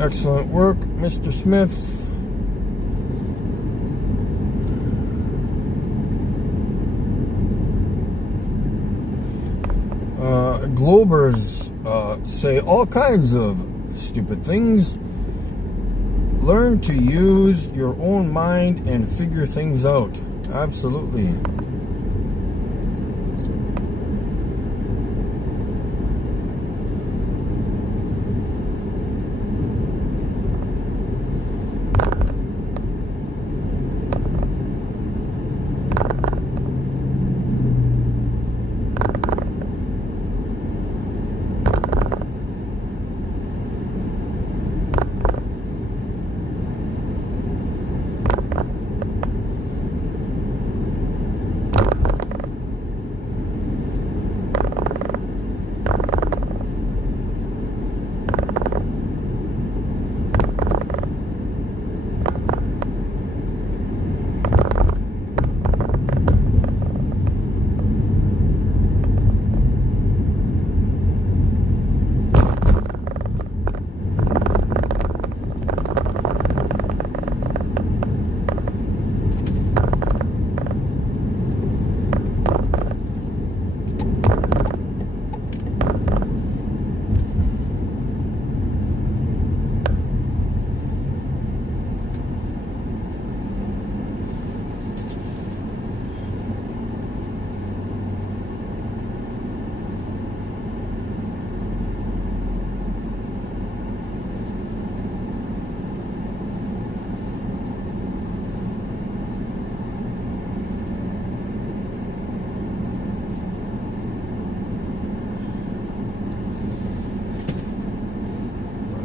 Excellent work, Mr. Smith. Globers say all kinds of stupid things. Learn to use your own mind and figure things out. Absolutely.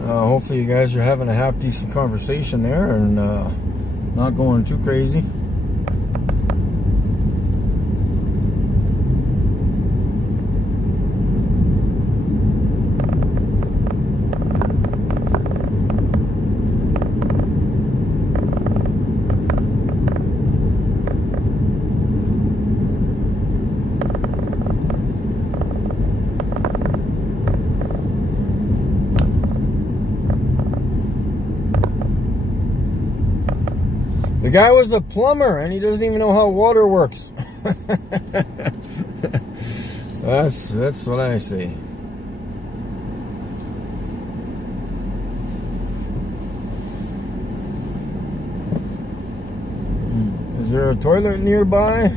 Hopefully you guys are having a half decent conversation there and not going too crazy. The guy was a plumber and he doesn't even know how water works. That's what I say. Is there a toilet nearby?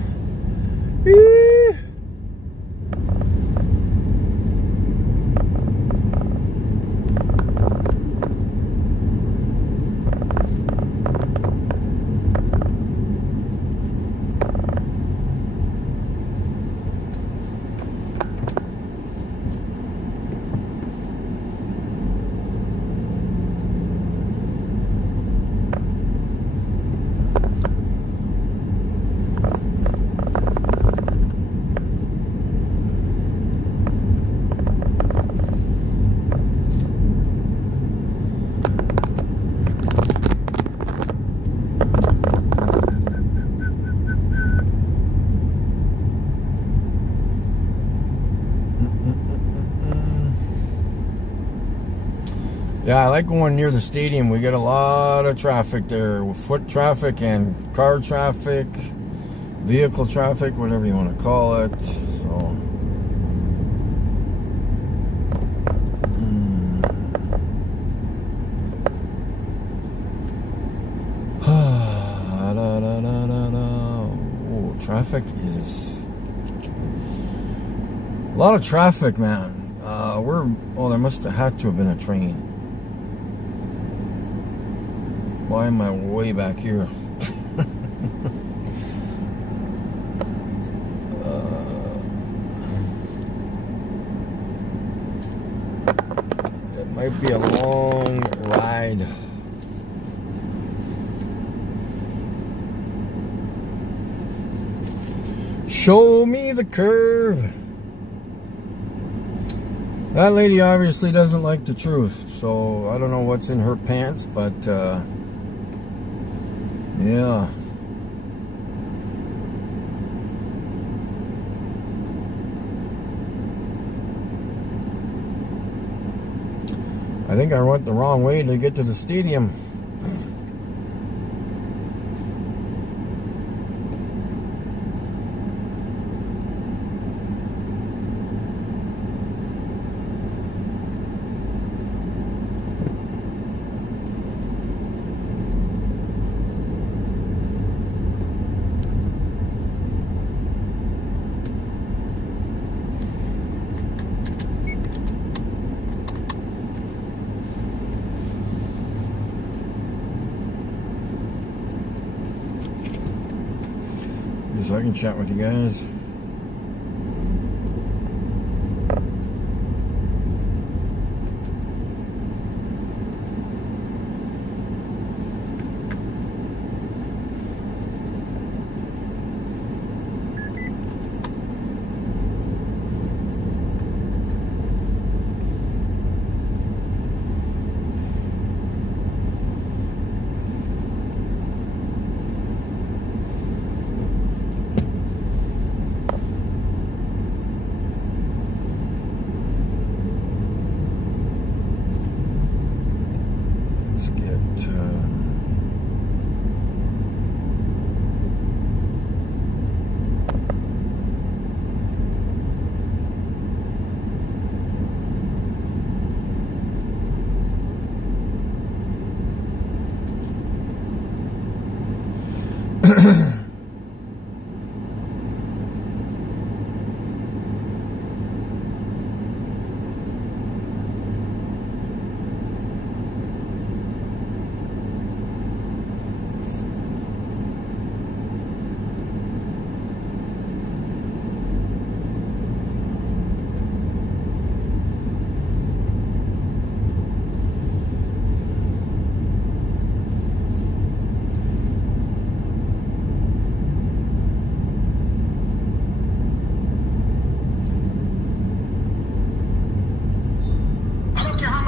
Yeah, I like going near the stadium. We get a lot of traffic there, foot traffic and car traffic, vehicle traffic, whatever you want to call it. So traffic is a lot of traffic, man. There must have had to have been a train. Why am I way back here? It might be a long ride. Show me the curve. That lady obviously doesn't like the truth, so I don't know what's in her pants, but yeah. I think I went the wrong way to get to the stadium. So I can chat with you guys.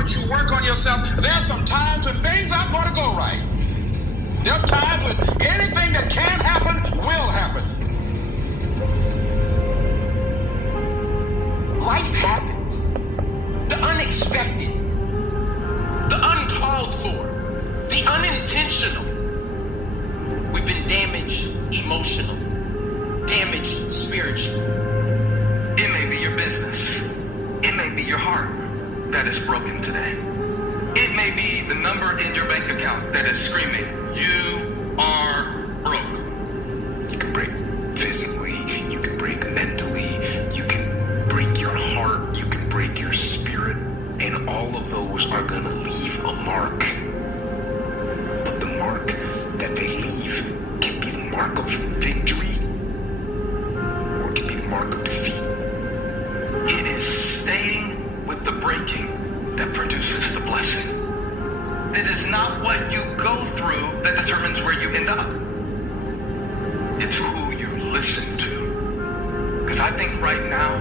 You work on yourself. There's some times when things aren't going to go right. There are times when anything that can happen will happen. Life happens. The unexpected, the uncalled for, the unintentional. We've been damaged emotionally, damaged spiritually. It may be your business. It may be your heart that is broken today. It may be the number in your bank account that is screaming, you are broke. You can break physically, you can break mentally, you can break your heart, you can break your spirit, and all of those are going to leave a mark. But the mark that they leave can be the mark of victory, or it can be the mark of defeat. It is staying with the breaking that produces the blessing. It is not what you go through that determines where you end up. It's who you listen to. Because I think right now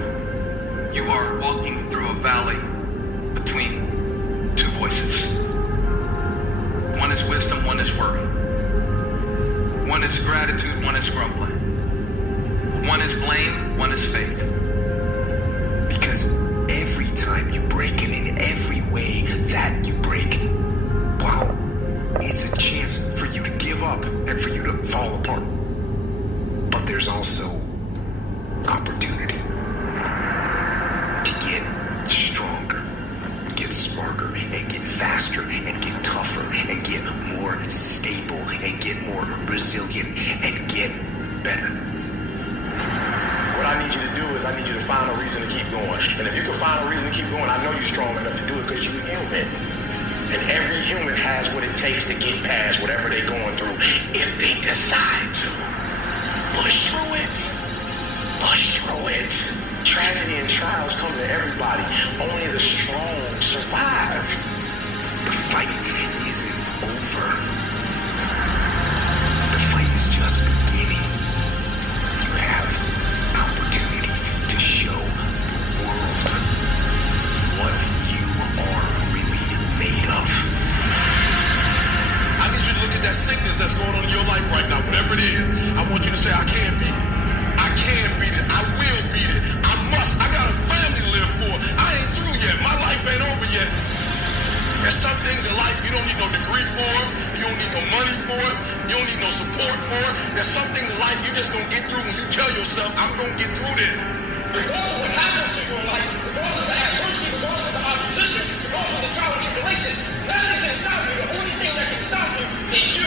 you are walking through a valley between two voices. One is wisdom, one is worry. One is gratitude, one is grumbling. One is blame, one is faith. Because every time you break, and in every way that you break, wow, it's a chance for you to give up and for you to fall apart. But there's also opportunity to get stronger, get smarter, and get faster, and get tougher, and get more stable, and get more resilient, and get better. I need you to do is I need you to find a reason to keep going. And if you can find a reason to keep going, I know you're strong enough to do it because you're human. And every human has what it takes to get past whatever they're going through if they decide to. Push through it. Push through it. Tragedy and trials come to everybody. Only the strong survive. The fight isn't over. The fight is just beginning. You have the opportunity to show the world what you are really made of. I need you to look at that sickness that's going on in your life right now, whatever it is. I want you to say, I can beat it. I can beat it. I will beat it. I must. I got a family to live for. I ain't through yet. My life ain't over yet. There's some things in life you don't need no degree for. You don't need no money for it. You don't need no support for it. There's some things in life you just gonna get through when you tell yourself, I'm gonna get through this. Regardless of what happens to you in life, regardless of the adversity, regardless of the opposition, regardless of the trial and tribulation, nothing can stop you. The only thing that can stop you is you.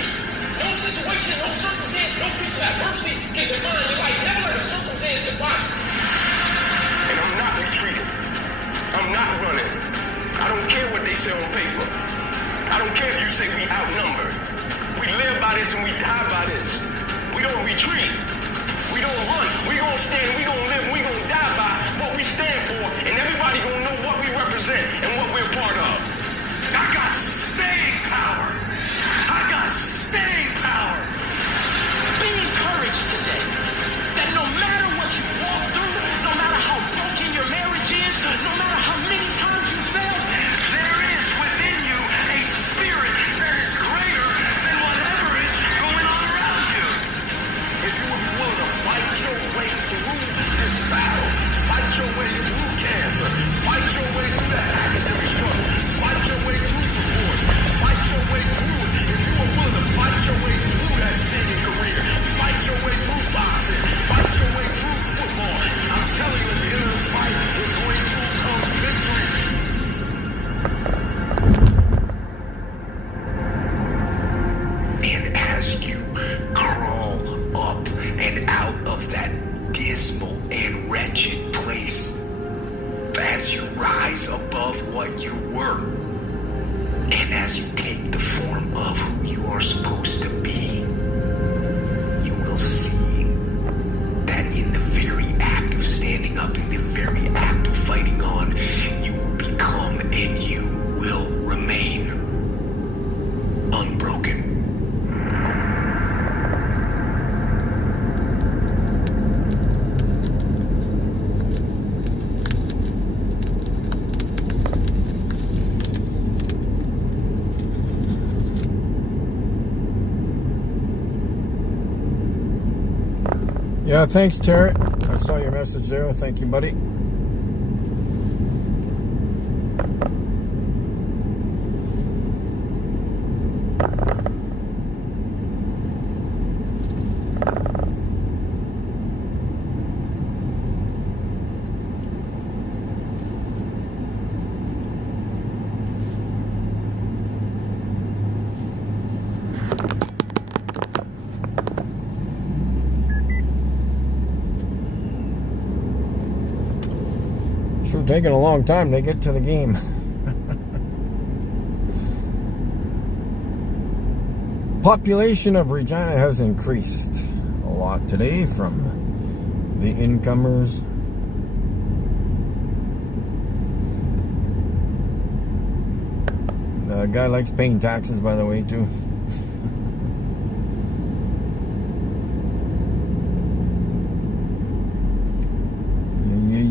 No situation, no circumstance, no piece of adversity can define your life. Never let a circumstance define you. And I'm not retreating. I'm not running. I don't care what they say on paper. I don't care if you say we outnumbered. We live by this and we die by this. We don't retreat. We don't run. We gonna stand. We gonna live. We gonna die by what we stand for. And everybody gonna know what we represent and what we're part of. I got staying power. I got staying power. Be encouraged today that no matter what you walk through, no matter how broken your marriage is, no matter how many times you fail, there is within you a spirit that is greater than whatever is going on around you. If you would be willing to fight your way through this battle, fight your way through cancer, fight your way through that academic struggle, fight your way through divorce, fight your way through it. If you are willing to fight your way through that singing career, fight your way through boxing, fight your way through football, I'm telling you at the end of the fight is going to come victory. And as you crawl up and out of that dismal and wretched place, as you rise above what you were, and as you take the form of who you are supposed to be, you will see that in the very act of standing up, in the very act of fighting on, you will become and you will remain unbroken. Yeah, thanks, Terry. I saw your message there. Thank you, buddy. Taking a long time to get to the game. Population of Regina has increased a lot today from the incomers. The guy likes paying taxes, by the way, too.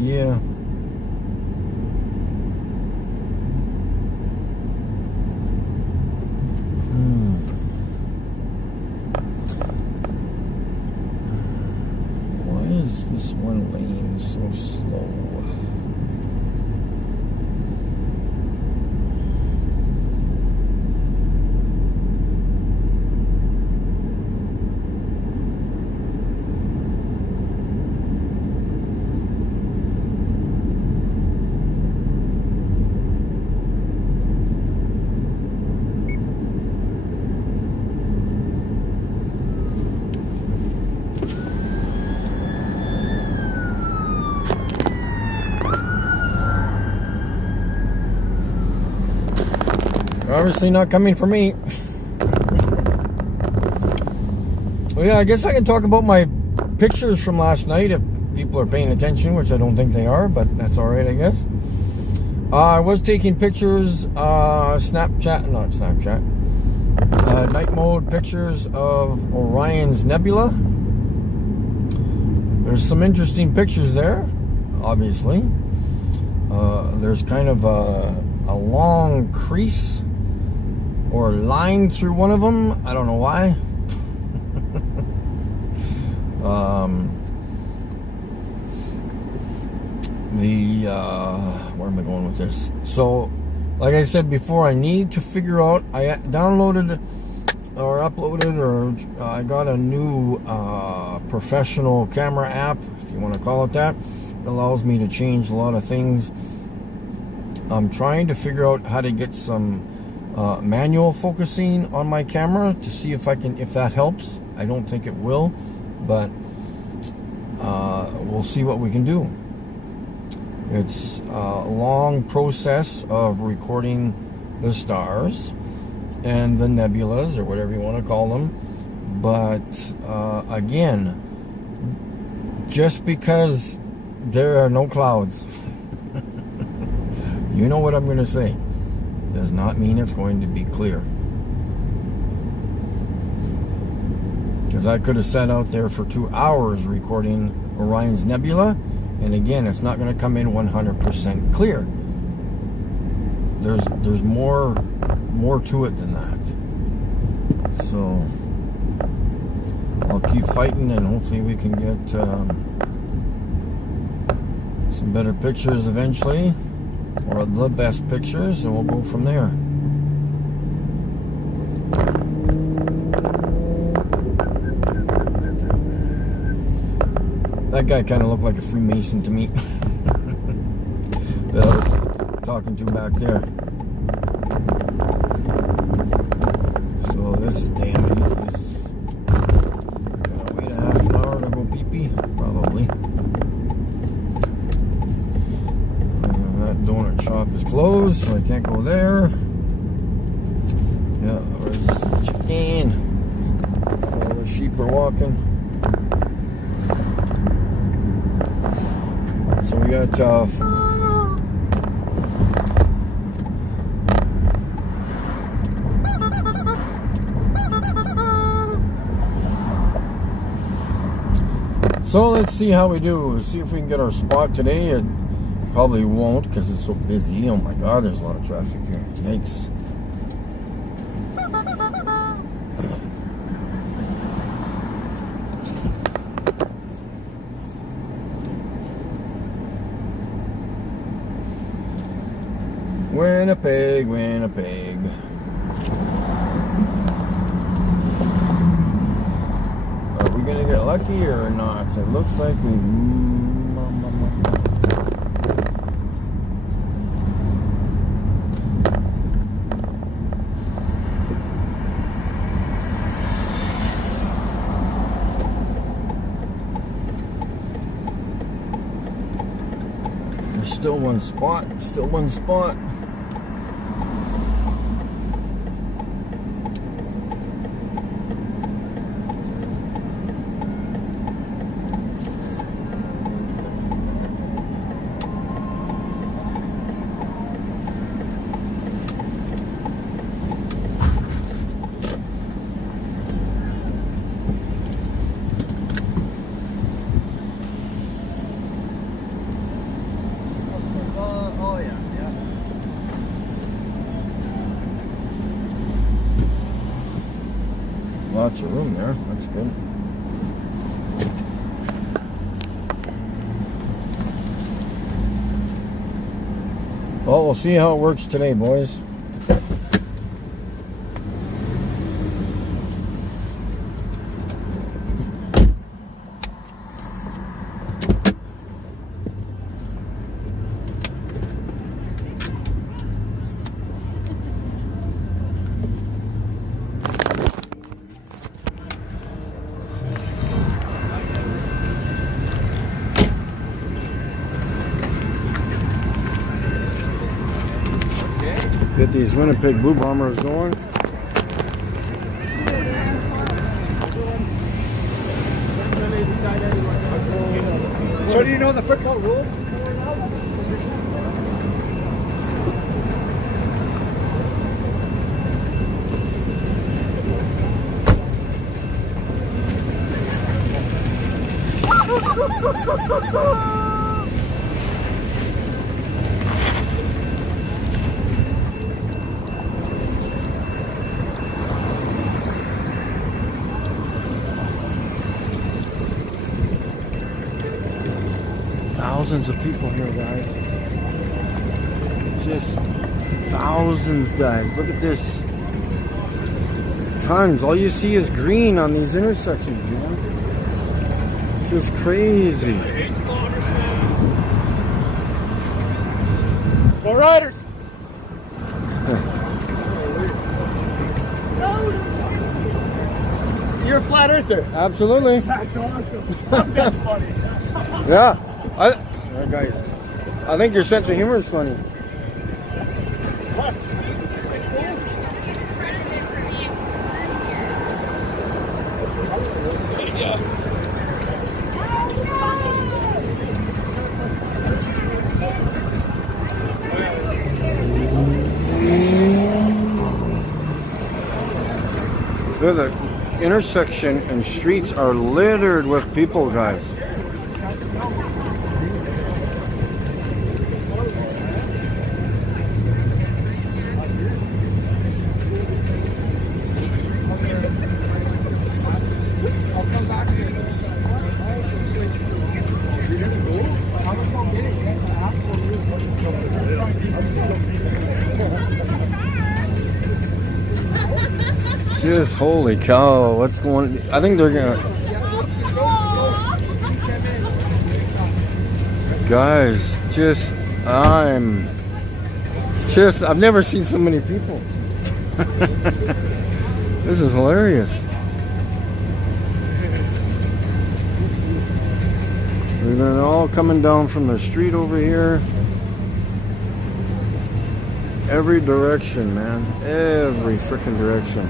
Yeah. This one lane so slow. Obviously not coming for me. Well, yeah, I guess I can talk about my pictures from last night if people are paying attention, which I don't think they are, but that's all right, I guess. I was taking pictures, not Snapchat, night mode pictures of Orion's Nebula. There's some interesting pictures there, obviously. There's kind of a long crease or line through one of them. I don't know why. Where am I going with this? So, like I said before, I need to figure out. I downloaded or uploaded, or I got a new professional camera app, if you want to call it that. It allows me to change a lot of things. I'm trying to figure out how to get some manual focusing on my camera to see if that helps. I don't think it will, but we'll see what we can do. It's a long process of recording the stars and the nebulas, or whatever you want to call them. But again, just because there are no clouds, you know what I'm going to say, does not mean it's going to be clear. Because I could have sat out there for 2 hours recording Orion's Nebula, and again, it's not going to come in 100% clear. There's more to it than that. So I'll keep fighting, and hopefully we can get some better pictures eventually, or the best pictures, and we'll go from there. That guy kind of looked like a Freemason to me. That I was talking to back there. So this damn heat is gonna wait a half an hour to go pee-pee, probably. That donut shop is closed, so I can't go there. Yeah, where's the chicken? All the sheep are walking. So we got so let's see how we do. See if we can get our spot today. It probably won't because it's so busy. Oh my god, there's a lot of traffic here. Yikes. Winnipeg, Winnipeg. Are we gonna get lucky or not? It looks like we. There's still one spot. Still one spot. Lots of room there. That's good. Well, we'll see how it works today, boys. Good these Winnipeg Blue Bombers going. So do you know the football rules? Thousands of people here, guys. Just thousands, guys. Look at this. Tons. All you see is green on these intersections, you know? Just crazy. Go Riders! You're a flat earther. Absolutely. That's awesome. That's funny. Yeah. Guys, I think your sense of humor is funny. What? The intersection and streets are littered with people, guys. Just holy cow, what's going on? I think they're gonna... Guys, I've never seen so many people. This is hilarious. They're all coming down from the street over here. Every direction, man. Every freaking direction.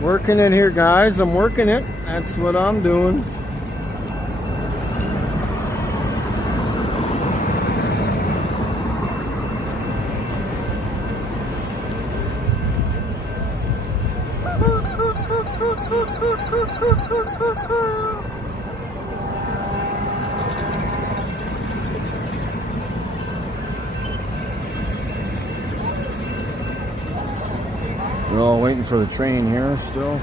Working it here, guys. I'm working it. That's what I'm doing. We're all waiting for the train here still.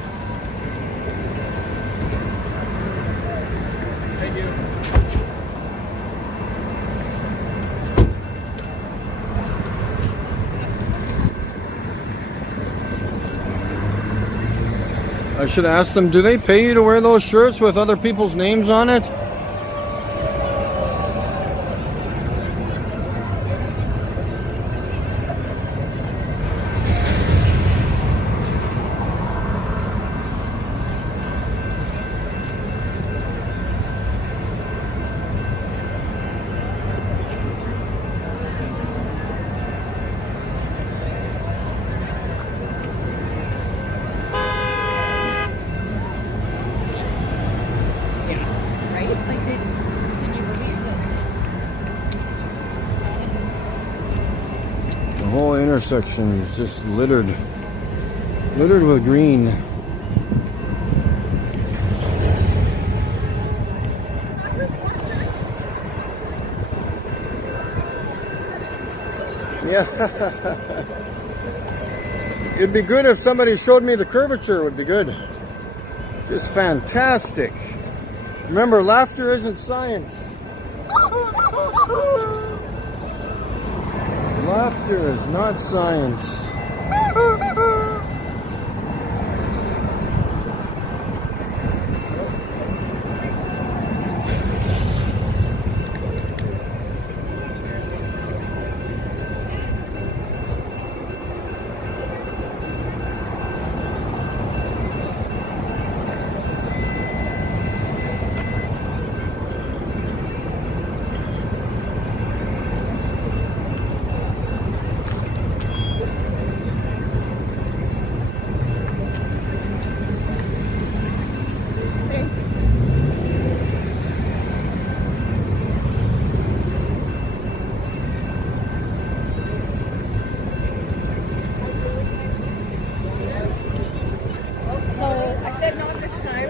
Thank you. I should ask them, do they pay you to wear those shirts with other people's names on it? whole intersection is just littered with green. Yeah. It'd be good if somebody showed me the curvature, would be good. Just fantastic. Remember, laughter isn't science. Laughter is not science. So I said not this time.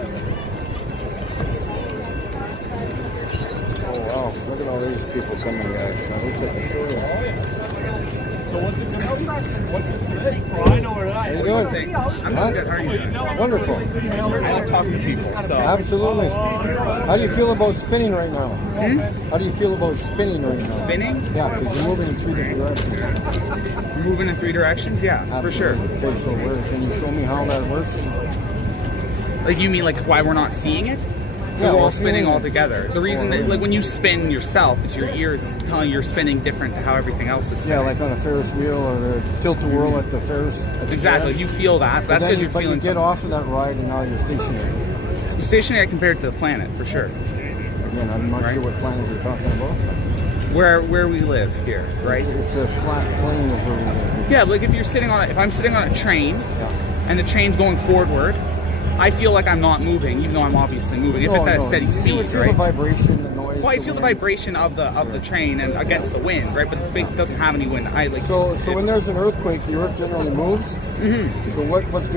Oh wow, look at all these people coming, guys. I wish I could show you. Oh, I know where I How am. you doing? I'm doing good. How are you doing? Wonderful. I like talking to people, so Absolutely. How do you feel about spinning right now? How do you feel about spinning right now? spinning, Yeah, because you're moving in 3 different directions. moving in 3 directions, yeah, for sure. Absolutely. Okay, so can you show me how that works? Like you mean like why we're not seeing it? Yeah, We're all we're spinning feeling all it. together. The reason that like when you spin yourself, it's your ears telling you're spinning different to how everything else is Yeah, spinning. like on a Ferris wheel or the tilt-a-whirl at the Ferris. Exactly, you feel that. That's because you're But feeling you get off of that ride and now you're stationary. something. Stationary compared to the planet, for sure. Again, I'm not Right. sure what planet you're talking about. Where we live here, right? It's a flat plane is where we live. Yeah, like if you're sitting on if I'm sitting on a train Yeah. and the train's going forward, I feel like I'm not moving, even though I'm obviously moving. If it's at a steady You speed, would feel right? the vibration, the noise. Well, I feel the wind. vibration of the train and against the wind, right? But the space doesn't have any wind. I like. So when there's an earthquake, the earth generally moves. Mm-hmm. So what's it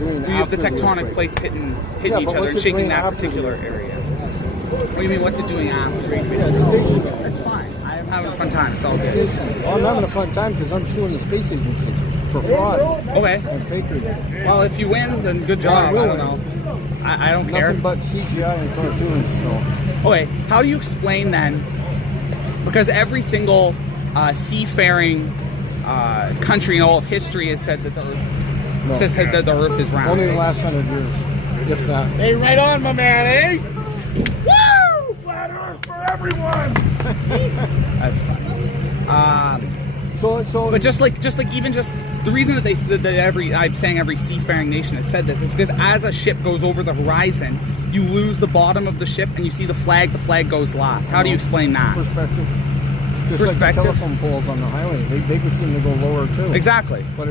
doing? you have the after totonic earthquake? plates hitting Yeah, each but other, what's it shaking doing that after the particular earthquake? area. What do you mean? What's it doing after? Yeah, it's stationary. It's fine. I'm having a fun time. It's all good. Well, I'm having a fun time because I'm suing the space agency for fraud Okay. and fakery. Well, if you win, then good Well, I job. I will don't know. I don't care. Nothing but CGI and cartoons. So Okay, how do you explain then? Because every single seafaring country in all of history has said that the no. says that the Earth is round. Only the last 100 years, if that. Hey, right on, my man, eh? Woo! Flat Earth for everyone! That's fine. So But just like even the reason that I'm saying every seafaring nation has said this is because as a ship goes over the horizon, you lose the bottom of the ship and you see the flag goes last. How do you explain that? perspective. Just like the Perspective. telephone poles on the highway, they would seem to go lower too. Exactly. But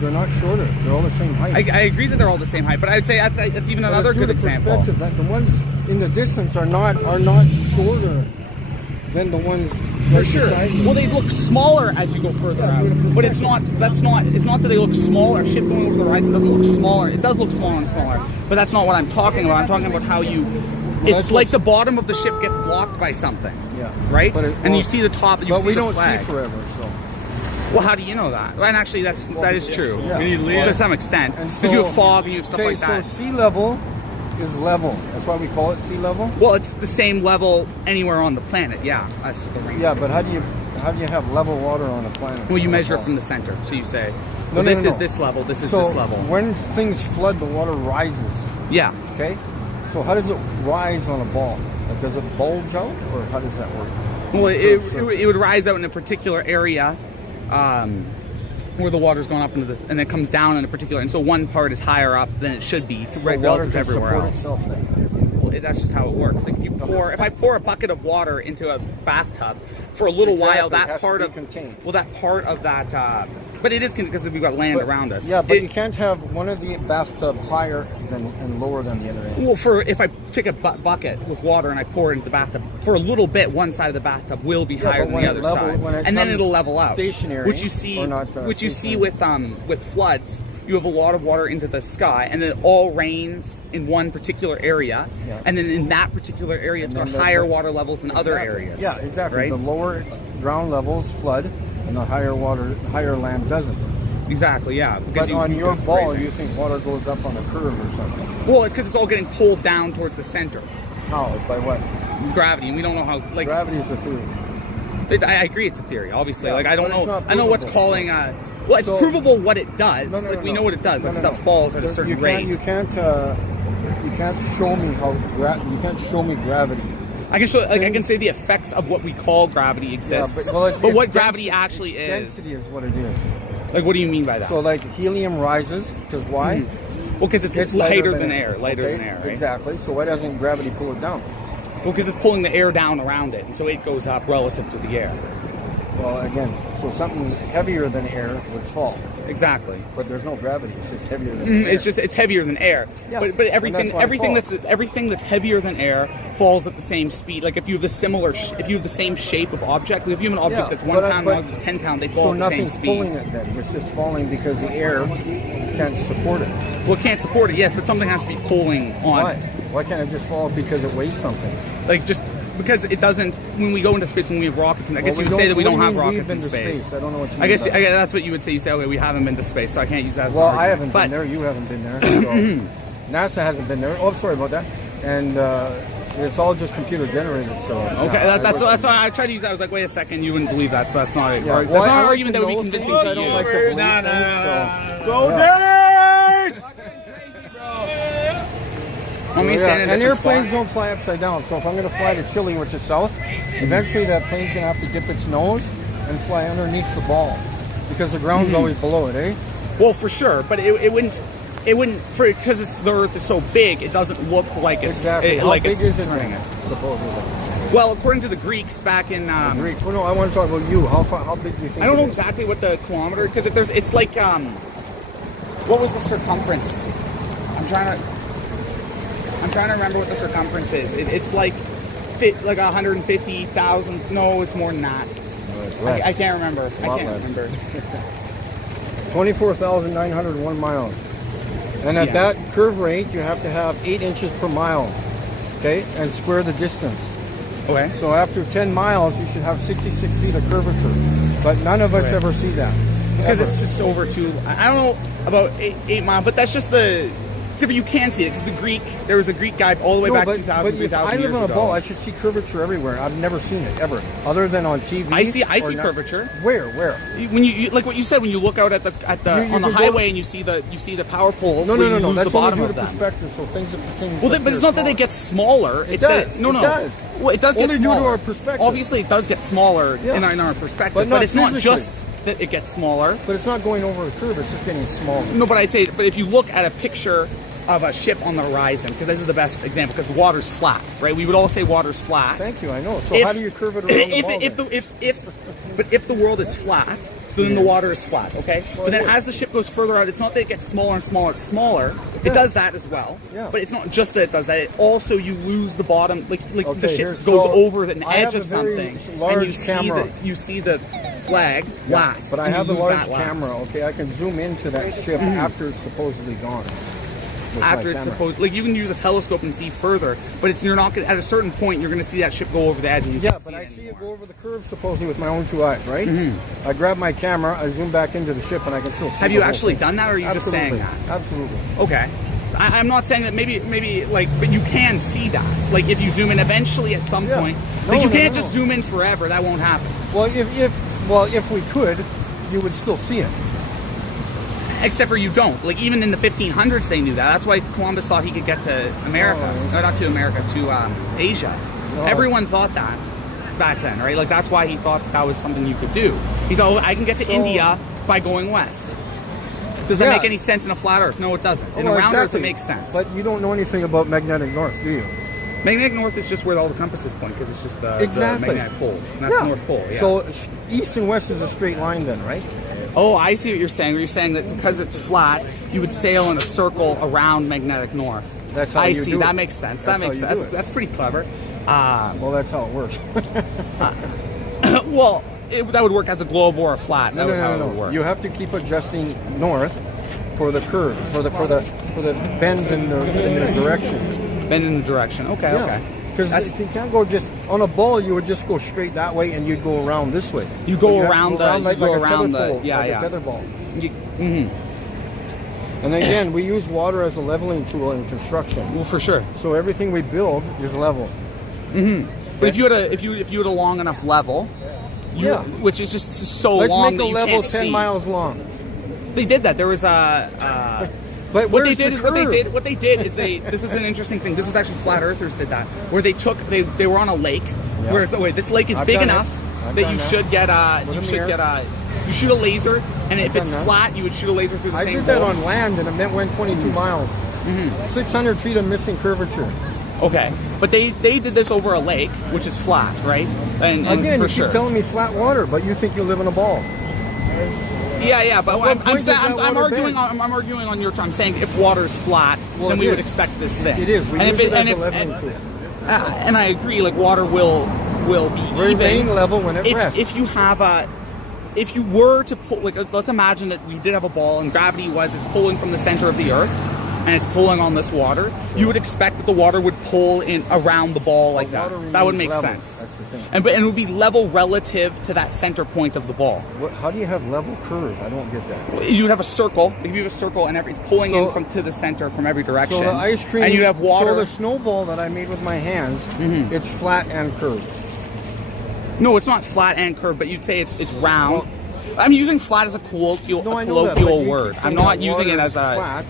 they're not shorter. They're all the same height. I agree that they're all the same height, but I'd say that's even But another it's due good to example. perspective that the ones in the distance are not shorter than the ones For right sure. beside you. Well, they look smaller as you go further Yeah, out. due to But it's not that they look smaller. A ship going over the horizon doesn't look smaller. It does look smaller and smaller. But that's not what I'm talking about. I'm talking about how it's that's like what's- the bottom of the ship gets blocked by something. Yeah. Right? But And you see the top, you But see we the don't flag. see forever, so. Well, how do you know that? And actually, that is true. Yeah. To some extent. And Because you so- have fog and you have stuff Okay, like that. so sea level is level. That's why we call it sea level. Well, it's the same level anywhere on the planet. Yeah, that's the reason. Yeah, but how do you have level water on a planet? Well, you measure it from the center. So you say, No, well, no, this no, is no. this level, this is So this level. when things flood, the water rises. Yeah. Okay. So how does it rise on a ball? Like, does it bulge out, or how does that work? Well, it would rise out in a particular area where the water's going up into this, and it comes down in a particular. And so one part is higher up than it should be, So right, water relative to can everywhere support else. itself then. Well, that's just how it works. Like if I pour a bucket of water into a bathtub, for a little while, Exactly. It that has part to of be contained. well, that part of that But it is because we've got land around us. Yeah, but you can't have one of the bathtub higher and lower than the other end. Well, if I take a bucket with water and I pour it into the bathtub, for a little bit, one side of the bathtub will be higher than the other side, and then it'll level out. Stationary, which you see, or not, which you see with floods. You have a lot of water into the sky, and then it all rains in one particular area, and then in that particular area, it's got higher water levels than other areas. Yeah, exactly. Right? The lower ground levels flood, and the higher land doesn't. Exactly, yeah. But on your ball, you think water goes up on a curve or something? Well, it's because it's all getting pulled down towards the center. How? By what? Gravity, and we don't know how. Like gravity is a theory. I agree, it's a theory. Obviously, Yeah, like I don't but it's know. not I know what's provable. calling. Well, it's provable what it does. We know what it does. No, Stuff falls at a certain rate. You can't show me you can't show me gravity. I can show. Like I can say the effects of what we call gravity exists. But what it's gravity actually is. Density is what it is. Like, what do you mean by that? So, like, helium rises because why? Well, because it's lighter than air. Lighter okay, than air, right? Exactly. So why doesn't gravity pull it down? Well, because it's pulling the air down around it, and so it goes up relative to the air. Well, again, so something heavier than air would fall. Exactly. But there's no gravity. It's just heavier than air. It's heavier than air. Yeah, but everything that's that's heavier than air falls at the same speed. Like if you have the same shape of object, like if you have an object that's 1 pound, and 10 pound, they fall at the same speed. So nothing's pulling it then. It's just falling because the air can't support it. Well, it can't support it, yes, but something has to be pulling on it. Why can't it just fall because it weighs something? Like just because it doesn't. When we go into space, when we have rockets, and I guess you would say that we don't have rockets in space. I don't know what you mean. I guess that's what you would say. You say, okay, we haven't been to space, so I can't use that as well, an I argument. haven't been there. You haven't been there. So NASA hasn't been there. Oh, sorry about that. And it's all just computer generated. So okay, that's why I tried to use that. I was like, wait a second, you wouldn't believe that, so that's not Yeah, that's not an I argument that would be know convincing things. to I don't you. like to believe things, so. Go Days! Let me stand in a and different airplanes spot. don't fly upside down. So if I'm going to fly to Chile, which is south, eventually that plane's going to have to dip its nose and fly underneath the ball because the ground's always below it, eh? Well, for sure, but it wouldn't because the Earth is so big. It doesn't look like it's Exactly. How like big it's is it turning then, it. supposedly? Well, according to the Greeks back in Greeks. Well, no, I want to talk about you. How big do you think? I don't know it is? exactly what the kilometer because it's like what was the circumference? I'm trying to remember what the circumference is. It's like 150,000. No, it's more than that. No, it's less. I can't remember. I lot can't less. remember. 24,901 miles. And at that curve rate, you have to have 8 inches per mile, okay, and square the distance. Okay. So after 10 miles, you should have 66 feet of curvature. But none of us ever see that. Because Ever. it's just over two. I don't know about 8 miles, but that's just the. Except you can see it because there was a Greek guy all the way back 2,000, but if 3,000 I live years on a ago. ball, I should see curvature everywhere. I've never seen it ever, other than on TV. I see or curvature. Where? When you like what you said when you look out at the You on the can go- highway and you see the power poles. No, where no, you no. lose That's the bottom only of due to them. perspective. So things. Well, but it's not that they get smaller. It's does. that no. It does. Well, it does get Only due to smaller. our perspective. Obviously, it does get smaller in our perspective, But not it's not physically. just that it gets smaller. But it's not going over a curve. It's just getting smaller. No, but I'd say, but if you look at a picture of a ship on the horizon, because this is the best example, because the water's flat, right? We would all say water's flat. Thank you. I know. So how do you curve it around the ball? If the world is flat, so then the water is flat, okay? Well, but then yeah. as the ship goes further out, it's not that it gets smaller and smaller and smaller. It does that as well. Yeah. But it's not just that it does that. It also, you lose the bottom, like the Okay, ship here's- goes so over the I edge have of a very something, large and you see the flag last. But I and have a you lose large that last. camera. Okay, I can zoom into that ship after it's supposedly gone. with my After it's camera. supposed, like you can use a telescope and see further, but you're not gonna, at a certain point you're going to see that ship go over the edge. And you Yeah, can't but see I it see it anymore. go over the curve supposedly with my own 2 eyes, right? I grab my camera, I zoom back into the ship, and I can still see. Have the you whole actually thing. done that, or are you Absolutely. just saying that? Absolutely. Okay. I'm not saying that maybe like, but you can see that. Like if you zoom in eventually at some Yeah. point, No, like you no, can't no. just zoom in forever. That won't happen. Well, if we could, you would still see it. Except for you don't. Like even in the 1500s, they knew that. That's why Columbus thought he could get to America. Oh. No, not to America, to Asia. Oh. Everyone thought that back then, right? Like that's why he thought that was something you could do. He thought, oh, I can get to India by going west. Does that Yeah. make any sense in a flat Earth? No, it doesn't. In Well, a round Earth, exactly. it makes sense. But you don't know anything about magnetic north, do you? Magnetic north is just where all the compasses point because it's just the Exactly. magnetic poles. And that's the North Pole, yeah. So east and west is a straight line then, right? Oh, I see what you're saying. You're saying that because it's flat, you would sail in a circle around magnetic north. That's how I you see. do That it. makes sense. That's That makes how you sense. do it. That's pretty clever. Well, that's how it works. Well, that would work as a globe or a flat. That would how it would work. You have to keep adjusting north for the curve, for the bend in the direction. Bend in the direction. Okay, okay. Because you can't go just on a ball. You would just go straight that way, and you'd go around this way. You go But have to around go the- around like you go a around tether the- pole, yeah, like yeah. a tether ball. Mhm. And again, we use water as a leveling tool in construction. Well, for sure. So everything we build is level. But if you had a long enough level, which is just so Let's long make that a you level can't 10 see. miles long. They did that. There was But what they where's did the is what they curve? did. What they did is this is an interesting thing. This was actually flat earthers did that, where they were on a lake. Yeah. Where this lake is I've big done enough it. I've that done you that. should get With you a should mirror. get you shoot a laser, and if done it's that. flat, you would shoot a laser through the I same did that hole. on land, and it went 22 miles. 600 feet of missing curvature. Okay, but they did this over a lake, which is flat, right? And Again, for you sure. keep telling me flat water, but you think you live in a ball. Yeah, but what I'm point does that arguing water on, I'm arguing on your term. I'm saying if water is flat, Well, then it we would is. expect this thing. It is. We and use if it and as if, a leveling and, tool. and I agree, like water will be Remain even level when it rests. if you have if you were to pull, like, let's imagine that we did have a ball and gravity it's pulling from the center of the earth and it's pulling on this water, you would expect that the water would pull in around the ball like that. water That would remains make level. sense. That's the thing. And it would be level relative to that center point of the ball. How do you have level curve? I don't get that. You would have a circle. If you have a circle and it's pulling So- in from to the center from every direction. So the ice cream, and you have water. So the snowball that I made with my hands, it's flat and curved. No, it's not flat and curved, but you'd say it's round. I'm using flat as a colloquial No, I know that, but colloquial you word. keep I'm saying not that using it water as is a. flat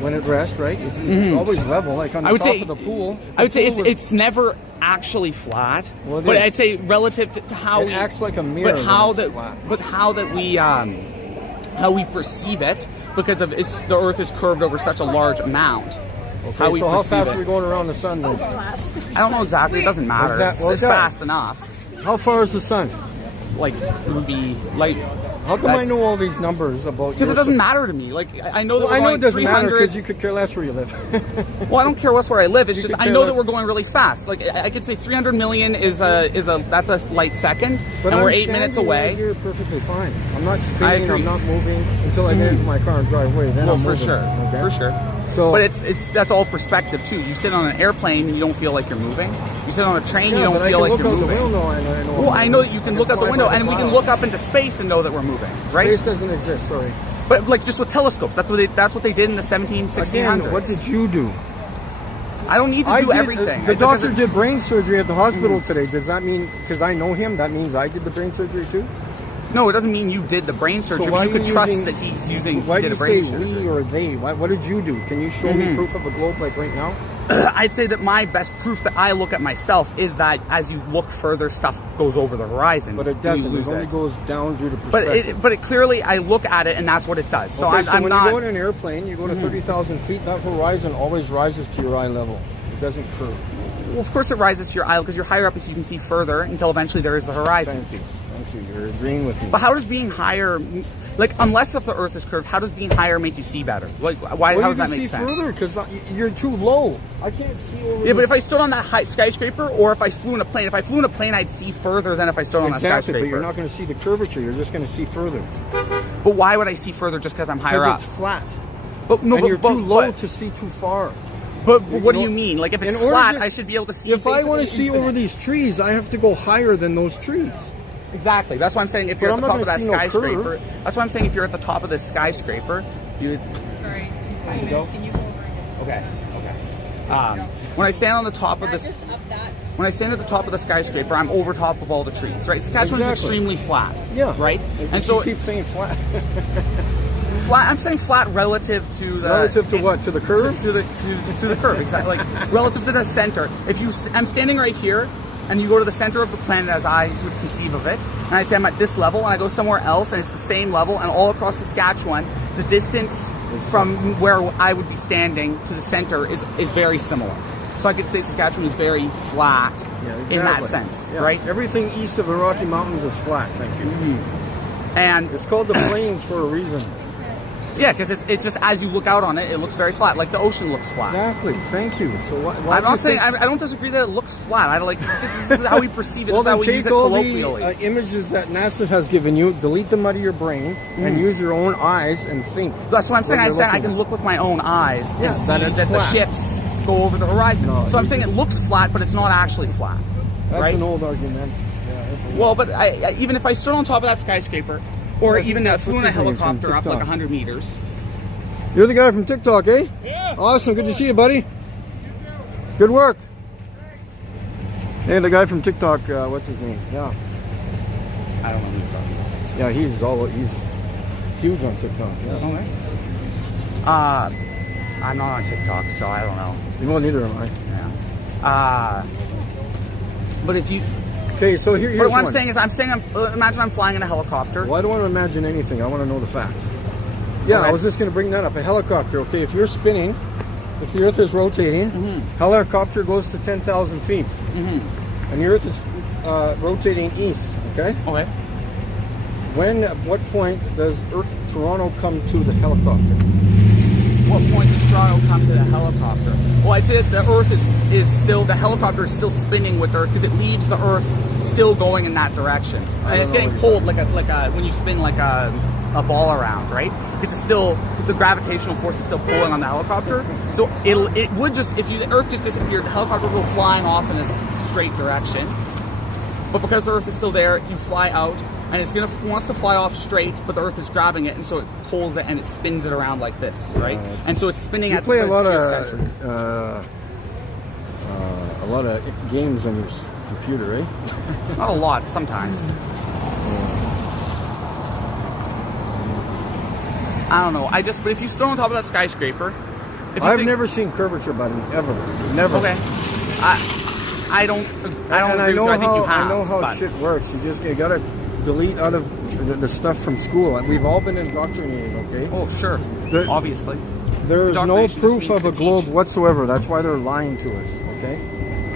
when it rests, right? It's always level, like on the I would top say of the pool. I would say The pool was- it's never actually flat, Well, it but is. I'd say relative to how It we acts like a mirror But how when it's that flat. but how we perceive it because of the Earth is curved over such a large amount. Okay, we so how perceive fast it. are we going around the sun then? I don't know exactly. It doesn't matter. Well, It's it does. fast enough. How far is the sun? Like it would be like. How come I know all these numbers about? Because it doesn't matter to me. Like I know that Well, we're I know going it doesn't matter 300. because you could care less where you live. Well, I don't care where I live. It's You just could I care know less. that we're going really fast. Like I could say 300 million is that's a light second, But and I'm we're 8 minutes standing right away. here perfectly fine. I'm not I spinning. agree. I'm not moving until I get into my car and drive away. Then Well, I'm for moving. sure, Okay? for sure. So, But it's that's all perspective too. You sit on an airplane and you don't feel like you're moving. You sit on a train, yeah, you don't but feel I can like look you're out moving. the window and I know. Well, I know that you can look out the fly window, by and we can clouds. look up into space and know that we're moving, right? Space doesn't exist. Sorry. But like just with telescopes, that's what they did in the 1600s. Again, what did you do? I don't need to do everything. The Because doctor did brain surgery at the hospital today. Does that mean because I know him? That means I did the brain surgery too. No, it doesn't mean you did the brain surgery. why but you are could you trust using- that he's using. Why he do did you a brain say surgery. we or they? What did you do? Can you show me proof of a globe like right now? I'd say that my best proof that I look at myself is that as you look further, stuff goes over the horizon. But it You doesn't. lose It only goes down due to But perspective. it clearly, I look at it and that's what it does. So Okay, I'm when not. you go in an airplane, you go to 30,000 feet. That horizon always rises to your eye level. It doesn't curve. Well, of course it rises to your eye because you're higher up, so you can see further until eventually there is the horizon. Thank you. Thank you. You're agreeing with me. But how does being higher, like unless if the Earth is curved, how does being higher make you see better? Like why? Well, how you does that can make see sense? further because you're too low. I can't see over. Yeah, but if I stood on that high skyscraper, or if I flew in a plane, I'd see further than if I stood on a exactly, skyscraper. but you're not going to see the curvature. You're just going to see further But why would I see further just because I'm higher because up? it's flat. But no, And but, you're but, too low but, to see too far. but what do know- you mean? Like if it's in order flat, to- I should be able to see. If I want to basically see over infinite. these trees, I have to go higher than those trees. Exactly. That's why I'm saying if you're But at the I'm top of not that gonna see no skyscraper. curve. That's why I'm saying if you're at the top of this skyscraper, you. Sorry, it's 20 You go? minutes. Can you go over? Okay. When I stand on the top of this, Just up that. when I stand at the top of the skyscraper, I'm over top of all the trees. Right. Saskatchewan is Exactly. extremely flat. Yeah. Right. And And so you keep saying flat. flat. I'm saying flat relative to the. Relative to what? To the curve? To the curve, exactly. Like relative to the center. I'm standing right here, and you go to the center of the planet as I would conceive of it, and I say I'm at this level, and I go somewhere else, and it's the same level, and all across Saskatchewan, the distance from where I would be standing to the center is very similar. So I could say Saskatchewan is very flat Yeah, in that exactly. sense, Yeah. right? Everything east of the Rocky Mountains is flat. Thank you. And It's called the plains for a reason. yeah, because it's just as you look out on it, it looks very flat, like the ocean looks flat. Exactly. Thank you. So why I'm do you not saying think- I don't disagree that it looks flat. I don't like this is how we perceive it. Well, This is how then we use take it all colloquially. the images that NASA has given you, delete them out of your brain, and use your own eyes and think. That's what I'm saying. what I'm you're saying I looking can at. look with my own eyes Yeah, and see that that, it's the flat. ships go over the horizon. No, so I'm you saying just- it looks flat, but it's not actually flat. That's right? an old argument. Yeah, Well, but even if I stood on top of that skyscraper, or Yeah, even that's flew in a what you're saying, helicopter from up like TikTok. 100 meters. You're the guy from TikTok, eh? Yeah. Awesome. Good to see you, buddy. Good work. Hey, the guy from TikTok. What's his name? Yeah. I don't know who you're talking about. Yeah, he's huge on TikTok. Yeah. Okay. I'm not on TikTok, so I don't know. Well, neither am I. Yeah. But if you, Okay, so here's but what I'm one. saying is, imagine I'm flying in a helicopter. Well, I don't want to imagine anything. I want to know the facts. Yeah, Okay. I was just going to bring that up. A helicopter, okay, if you're spinning, if the Earth is rotating, helicopter goes to 10,000 feet. And the Earth is rotating east, okay? Okay. At what point does Toronto come to the helicopter? What point does Toronto come to the helicopter? Well, I'd say that the Earth is still, the helicopter is still spinning with the Earth because it leaves the Earth still going in that direction. And it's know getting what pulled like a when you spin like a ball around, right? Because it's still, the gravitational force is still pulling on the helicopter. So it would just, if the Earth just disappeared, the helicopter would go flying off in a straight direction. But because the Earth is still there, you fly out, and wants to fly off straight, but the Earth is grabbing it, and so it pulls it and it spins it around like this, right? And so it's spinning You at play a the lot geocentric. of games on your computer, eh? Not a lot, sometimes. I don't know. But if you stood on top of that skyscraper, I've never seen curvature, buddy, ever. Never. Okay. I don't And agree with you. I think you have. I know how but- shit works. You gotta delete out of the stuff from school. We've all been indoctrinated, okay? Oh, sure. The- Obviously. There is no Indoctrination proof just of a means to globe teach. whatsoever. That's why they're lying to us, okay?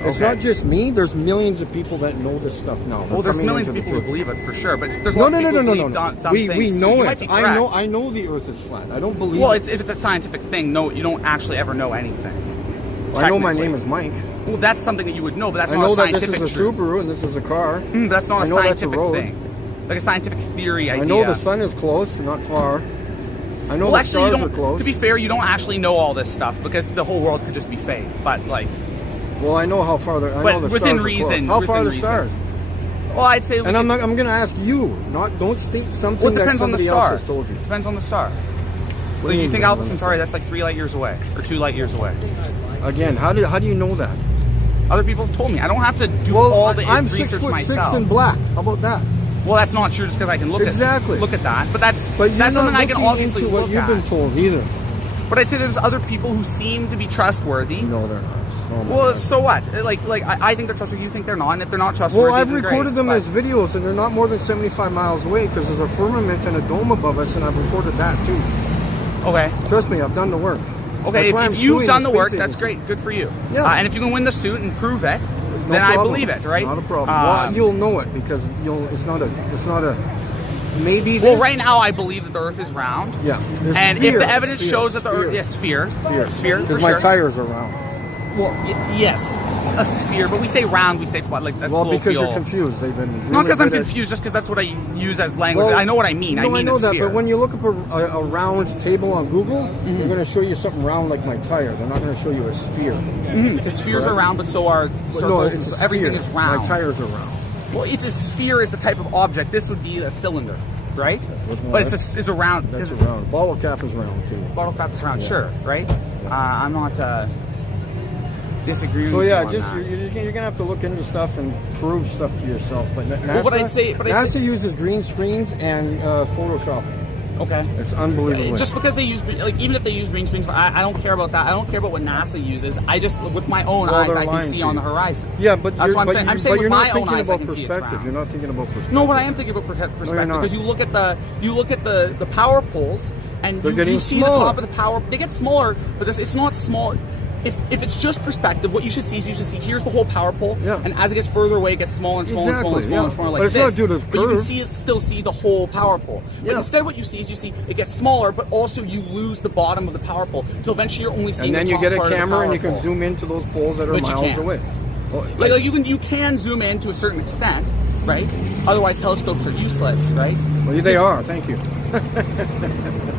It's Okay. not just me. There's millions of people that know this stuff now. They're Well, there's coming millions of into the people who truth. believe it for sure, but there's No, lots no, of no, people no, who no, believe no. dumb We things too. know You it. might be I correct. know the Earth is flat. I don't believe Well, it. if it's a scientific thing, no, you don't actually ever know anything. I know my technically. name is Mike. Well, that's something that you would know, but that's I not know a that scientific this is a truth. Subaru and this is a car. But that's not I a know that's a scientific road. thing. Like a scientific theory idea. I know the sun is close, not far. I know Well, the actually, you stars are don't. close. To be fair, you don't actually know all this stuff because the whole world could just be fake. But like, Well, I know how far. I But know the within stars reason, are close. How far are the within stars? well, I'd say. And I'm going to ask you. Don't state something Well, it that depends on the somebody star. else has told you. Depends on the star. What Like, do you mean think depends Alpha on the Centauri? star? That's like 3 light years away, or 2 light years away. Again, how do you know that? Other people have told me. I don't have to do Well, all the I'm research 6'6" myself. in black. How about that? Well, that's not true just because I can look Exactly. look at that. But that's But you're that's not something I can looking obviously into what look you've at. been told either. But I'd say there's other people who seem to be trustworthy. No, they're not. Oh my Well, God. so what? I think they're trustworthy. You think they're not? And if they're not trustworthy, Well, I've then recorded great, them but- as videos, and they're not more than 75 miles away because there's a firmament and a dome above us, and I've recorded that too. Okay. Trust me, I've done the work. Okay, That's why I'm if you've suing done the the work, space that's agency. great. Good for you. Yeah. And if you can win the suit and prove it, No then I problem. believe it, right? Not a problem. Well, you'll know it because it's not a maybe. Well, this- right now I believe that the Earth is round. Yeah. There's And sphere, if the evidence sphere, shows that the Earth, sphere. yes, sphere, Sphere. for Because my sure. tires are round. Well, yes, a sphere, but we say round, we say flat, like that's Well, because you're colloquial. confused. They've been really Not because I'm good at- confused, just because that's what I use as language. Well, I know what I mean. No, I mean know a that, sphere. but when you look up a round table on Google, they're going to show you something round like my tire. They're not going to show you a sphere. The spheres are round, but so are circles. No, and it's so a everything sphere. is round. My tires are round. Well, it's a sphere is the type of object. This would be a cylinder, right? But it's a round. That's because a round. Bottle cap is round too. Bottle cap is round, sure, right? I'm not disagreeing. So with yeah, you on just that. you're gonna have to look into stuff and prove stuff to yourself. But NASA, Well, but I'd say- NASA uses green screens and Photoshop. Okay. It's unbelievable. Just because they use even if they use green screens, I don't care about that. I don't care about what NASA uses. I just with my own Well, eyes they're I can lying see to on you. the horizon. Yeah, but That's what I'm saying. I'm saying but you're with not my own thinking eyes, I about can see it's perspective. round. You're not thinking about perspective. No, but I am thinking about perspective not. because you look at the power poles and They're you getting see smaller. the top of the power. They get smaller, but it's not small. if it's just perspective, what you should see is here's the whole power pole, Yeah. and as it gets further away, it gets smaller and smaller and smaller and Exactly, smaller and yeah. smaller, like But it's this. not due to the But you can curve. still see the whole power pole. But Yeah. instead, what you see is it gets smaller, but also you lose the bottom of the power pole until eventually you're only seeing. And then the you top get a part of the camera and power you can pole. zoom into those poles that are But you miles can't. away. Well, Like you can zoom in to a certain extent, right? Otherwise, telescopes are useless, right? well, they are. Thank you.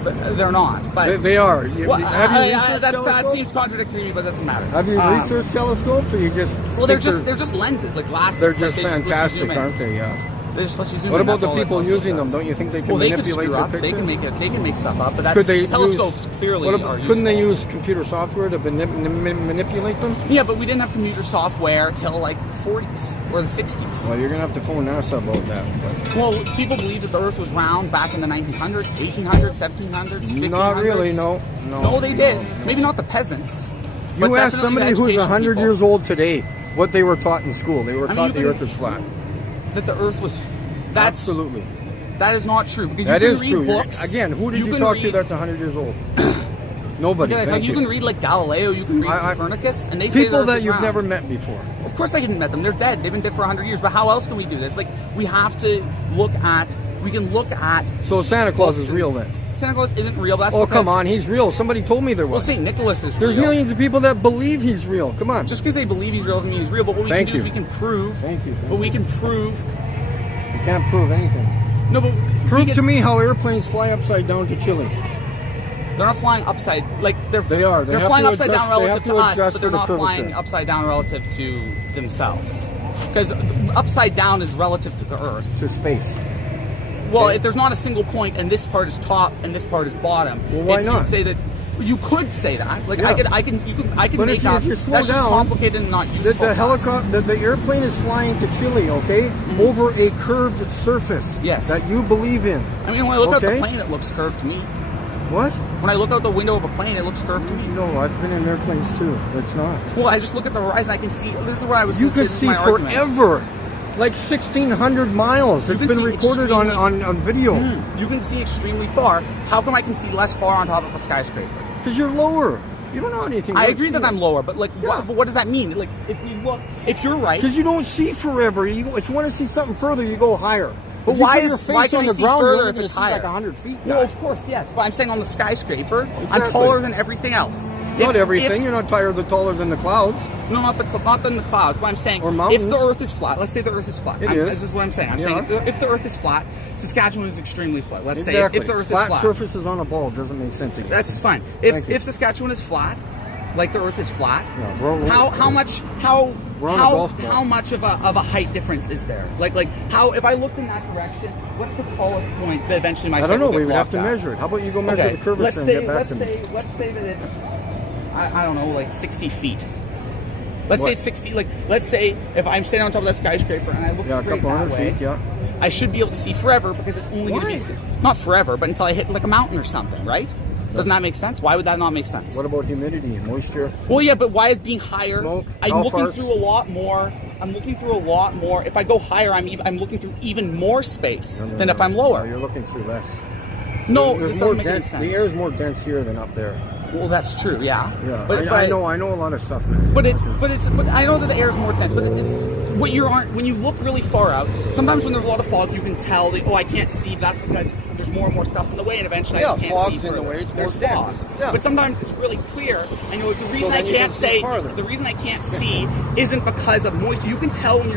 But they're not. But They are. well, Have you researched that telescopes? seems contradictory to me, but it doesn't matter. Have you researched telescopes, or you just? Well, they're think just lenses, like glasses. They're like just they let you fantastic, zoom in. aren't they? Yeah. They just let you zoom What in. about That's the all that people telescope using them? does. Don't you think they can Well, they could manipulate screw their up. picture? They can make stuff up, but that's Could they telescopes clearly are couldn't they useful. use computer software to manipulate them? Yeah, but we didn't have computer software till like the 40s or the 60s. Well, you're gonna have to phone NASA about that. But Well, people believed that the Earth was round back in the 1900s, 1800s, 1700s, 1500s. not really. No. No, they did. Maybe not the peasants. but You ask definitely somebody the who's education 100 people. years old today what they were taught in school. They were I mean, taught you the can- Earth is flat. That the Earth was. That's Absolutely. That is not true. Because That you can is read true. Books, Again, who did you can talk to read- that's 100 years old? Nobody. Yeah, Thank you can read like Galileo, you can read Copernicus, and they say the people Earth that is you've round. never met before. Of course, I hadn't met them. They're dead. They've been dead for 100 years. But how else can we do this? Like, we have to look at. We can look at. So Santa Claus books is real then? Santa Claus isn't real. That's Oh, because, come on, he's real. Somebody told me there Well, was. St. Nicholas is There's real. millions of people that believe he's real. Come on. Just because they believe he's real doesn't mean he's real. But what we Thank can do you. is we can prove. Thank you. But we can prove. You can't prove anything. No, but Prove to me how airplanes fly upside down to Chile. They're not flying upside. Like They are. They They're have flying to upside adjust- down they relative have to to us, adjust but they're for the not curvature. flying upside down relative to themselves. Because upside down is relative to the Earth. To space. Well, there's not a single point, and this part is top, and this part is bottom. Well, why If not? You'd say that. You could say that. Like Yeah. I can But make if you- that. if you slow That's just down, complicated and not useful. The to us. helicopter, the airplane is flying to Chile, okay, over a curved surface. Yes. That you believe in. I mean, when I look out the Okay. plane, it looks curved to me. What? When I look out the window of a plane, it looks curved to me. No, I've been in airplanes too. It's not. Well, I just look at the horizon. I can see. This is what I was. You gonna say, could this is see my argument. forever. Like 1,600 miles. You It's can been see recorded extremely- on video. You can see extremely far. How come I can see less far on top of a skyscraper? Because you're lower. You don't know anything. I agree that I'm lower, but like, Yeah. what does that mean? Like, if you're right, Because you don't see forever. If you want to see something further, you go higher. But If you why put is your face why can on I the see ground, further you're if only it's gonna see higher? like 100 feet. Well, guy. of course, yes. But I'm saying on the skyscraper, I'm Exactly. taller than everything else. Not If- everything. if- You're not taller than the clouds. No, not than the clouds. But I'm saying, Or mountains. if the Earth is flat, let's say the Earth is flat. It is. This is what I'm saying. I'm Yeah. saying if the Earth is flat, Saskatchewan is extremely flat. Let's Exactly. say if the Earth flat is flat, surfaces on a ball doesn't make sense again. that's fine. Thank you. If Saskatchewan is flat, like the Earth is flat, Yeah, we're- how much We're on a golf ball. how much of a height difference is there? Like how if I looked in that direction, what's the tallest point that eventually my I site don't know. will get We would have blocked to at? measure it. How about you go measure Okay, the curvature and get back to me? let's say that it's I don't know, like 60 feet. Let's What? say 60. Like let's say if I'm standing on top of that skyscraper and I look Yeah, a straight couple that hundred way, feet. Yeah. I should be able to see forever because it's only going to Why? be not forever, but until I hit like a mountain or something, right? Doesn't that make sense? Why would that not make sense? What about humidity and moisture? Well, yeah, but why is being higher? Smoke, I'm golf looking farts. through a lot more. I'm looking through a lot more. If I go higher, I'm looking through even more space No, than if I'm lower. No, you're looking through less. No, There's this more doesn't make any dense. sense. The air is more dense here than up there. Well, that's true. Yeah. Yeah, But I know a lot of stuff, man. But I know that the air is more dense. But it's what you aren't when you look really far out. Sometimes when there's a lot of fog, you can tell that I can't see. That's because there's more and more stuff in the way, and eventually Yeah, I just can't see. fog's in the further. way, it's There's more fog. dense. Yeah. But sometimes it's really clear, and the reason then I you can't can see say farther. the reason I can't see isn't because of moisture. You can tell when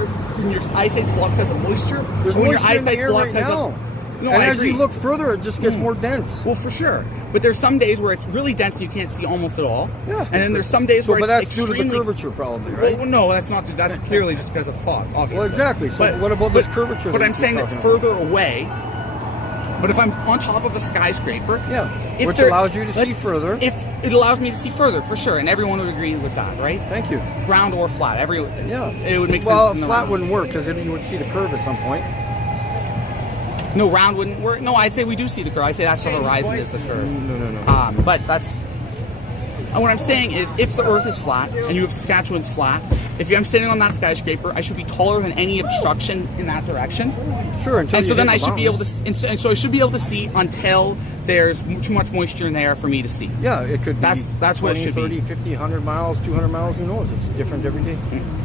your eyesight's blocked because of moisture. There's or when your moisture in the eyesight's air blocked right because now. of. No, And I as agree. you look further, it just gets more dense. Well, for sure. But there's some days where it's really dense and you can't see almost at all. Yeah. And then there's some days where but it's that's due to the extremely curvature, probably, right? Well, no, that's not. That's clearly just because of fog, obviously. Well, exactly. So what about this curvature But that I'm you saying keep that talking further away. But if I'm on top of a skyscraper, Yeah. if Which there- allows you to see let's- further. If it allows me to see further, for sure, and everyone would agree with that, right? Thank you. Ground or flat, Yeah. it would make Well, sense. in the flat round. wouldn't work because you would see the curve at some point. No, round wouldn't work. No, I'd say we do see the curve. I'd say that's the horizon is the curve. No. But that's And what I'm saying is, if the Earth is flat and you have Saskatchewan's flat, if I'm sitting on that skyscraper, I should be taller than any obstruction in that direction. Sure. Until And so you then hit I the should be able mountains. to, and so I should be able to see until there's too much moisture in the air for me to see. Yeah, it could be That's 20, what it should 30, be. 50, 100 miles, 200 miles, who knows? It's different every day.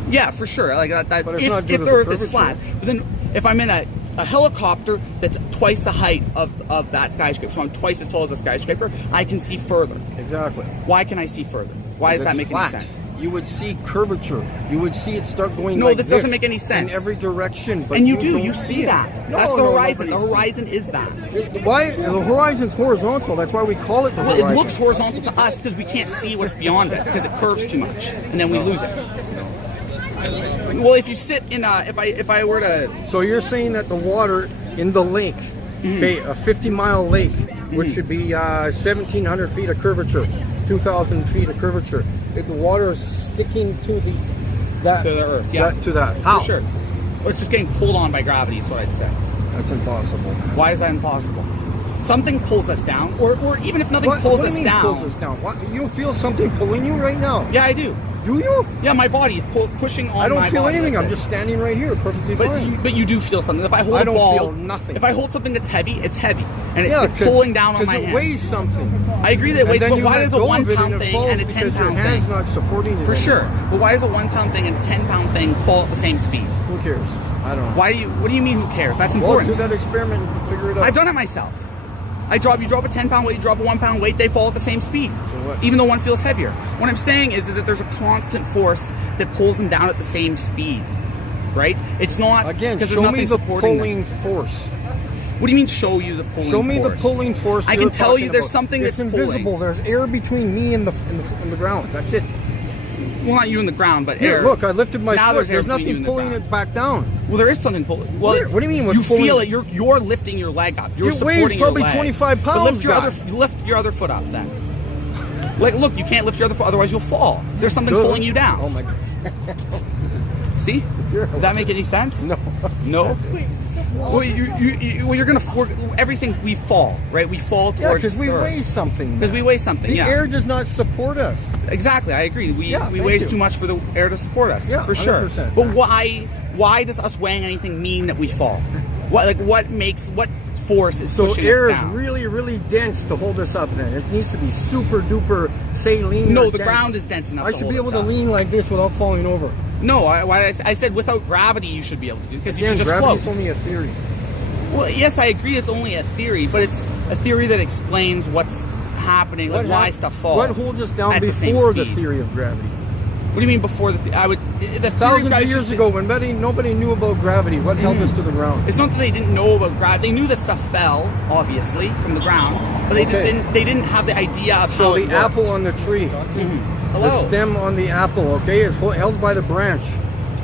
Yeah, for sure. Like that. But it's not If good the as a Earth is curvature. flat, but then if I'm in a helicopter that's twice the height of that skyscraper, so I'm twice as tall as a skyscraper, I can see further. Exactly. Why can I see further? Why does that It's make flat. any sense? You would see curvature. You would see it start going No, like this doesn't make any sense. in every direction. But And you don't see it. that. No, That's the no, horizon. The nobody horizon is that. sees- Why? The horizon's horizontal. That's why we call it the Well, horizon. it looks horizontal to us because we can't see what's beyond it because it curves too much, and then we lose it. Well, if you sit in if I were to, So you're saying that the water in the lake, okay, a 50-mile lake, which should be 1,700 feet of curvature, 2,000 feet of curvature, if the water is sticking to the earth, yeah, to that. How? sure. Well, it's just getting pulled on by gravity, is what I'd say. That's impossible. Why is that impossible? Something pulls us down, or even if nothing pulls what do us you mean down. pulls us down? What? You feel something pulling you right now? Yeah, I do. Do you? Yeah, my body is pushing on. I don't my feel body anything. like I'm this. just standing right here, perfectly fine. But you do feel something. If I hold I a don't ball, feel nothing. If I hold something that's heavy, it's heavy, and Yeah, it's pulling down on my because it hand. weighs something. I agree that it And weighs, then but you why let does a go of 1 it pound and it thing falls and a because 10 your pound hand's thing? not supporting it For anymore. sure. But why does a 1 pound thing and a 10 pound thing fall at the same speed? Who cares? I don't know. What do you mean who cares? That's Well, important. do that experiment and figure it out. I've done it myself. You drop a 10 pound weight, you drop a 1 pound weight, they fall at the same speed. So what? Even though one feels heavier. What I'm saying is that there's a constant force that pulls them down at the same speed. Right? It's not Again, because there's show me nothing the supporting pulling them. force. What do you mean show you the pulling Show me force? the pulling force. I you're can tell you talking there's about. something it's that's invisible. pulling. There's air between me and the ground. That's it. Well, not you in the ground, but Here, air. look, I lifted my Now foot. there's air There's between you nothing and the pulling ground. it back down. Well, there is something pulling. Well, What do you mean what's You pulling feel it? it. You're lifting your leg up. You're It weighs supporting probably your leg. 25 But pounds, lift your other foot up then. Like, look, you can't lift your other foot, otherwise you'll fall. There's something Good. pulling you down. Oh my God. See? Does that make any sense? No. No. Well, you're gonna. Everything we fall, right? We fall Yeah, towards. because we weigh something. Because we weigh something. The Yeah. air does not support us. Exactly, I agree. We Yeah, thank waste you. too much for the air to support us. Yeah, for sure. 100%. But why does us weighing anything mean that we fall? What force is So pushing air us is down? really, really dense to hold us up then. It needs to be super duper saline. No, or the dense. ground is dense enough I to should be hold able us to up. lean like this without falling over. No, I said without gravity you should be able to do because you Again, should just gravity's float. only a theory. Well, yes, I agree. It's only a theory, but it's a theory that explains what's happening, like why stuff falls. What holds us down at the same before the speed. theory of gravity? What do you mean before the? The Thousands theory of years ago, when nobody knew about gravity, what held us to the ground? It's not that they didn't know about gravity. They knew that stuff fell, obviously, from the ground, but they just Okay. didn't. They didn't have the idea of So how it the worked. apple on the tree, Hello. the stem on the apple, okay, is held by the branch.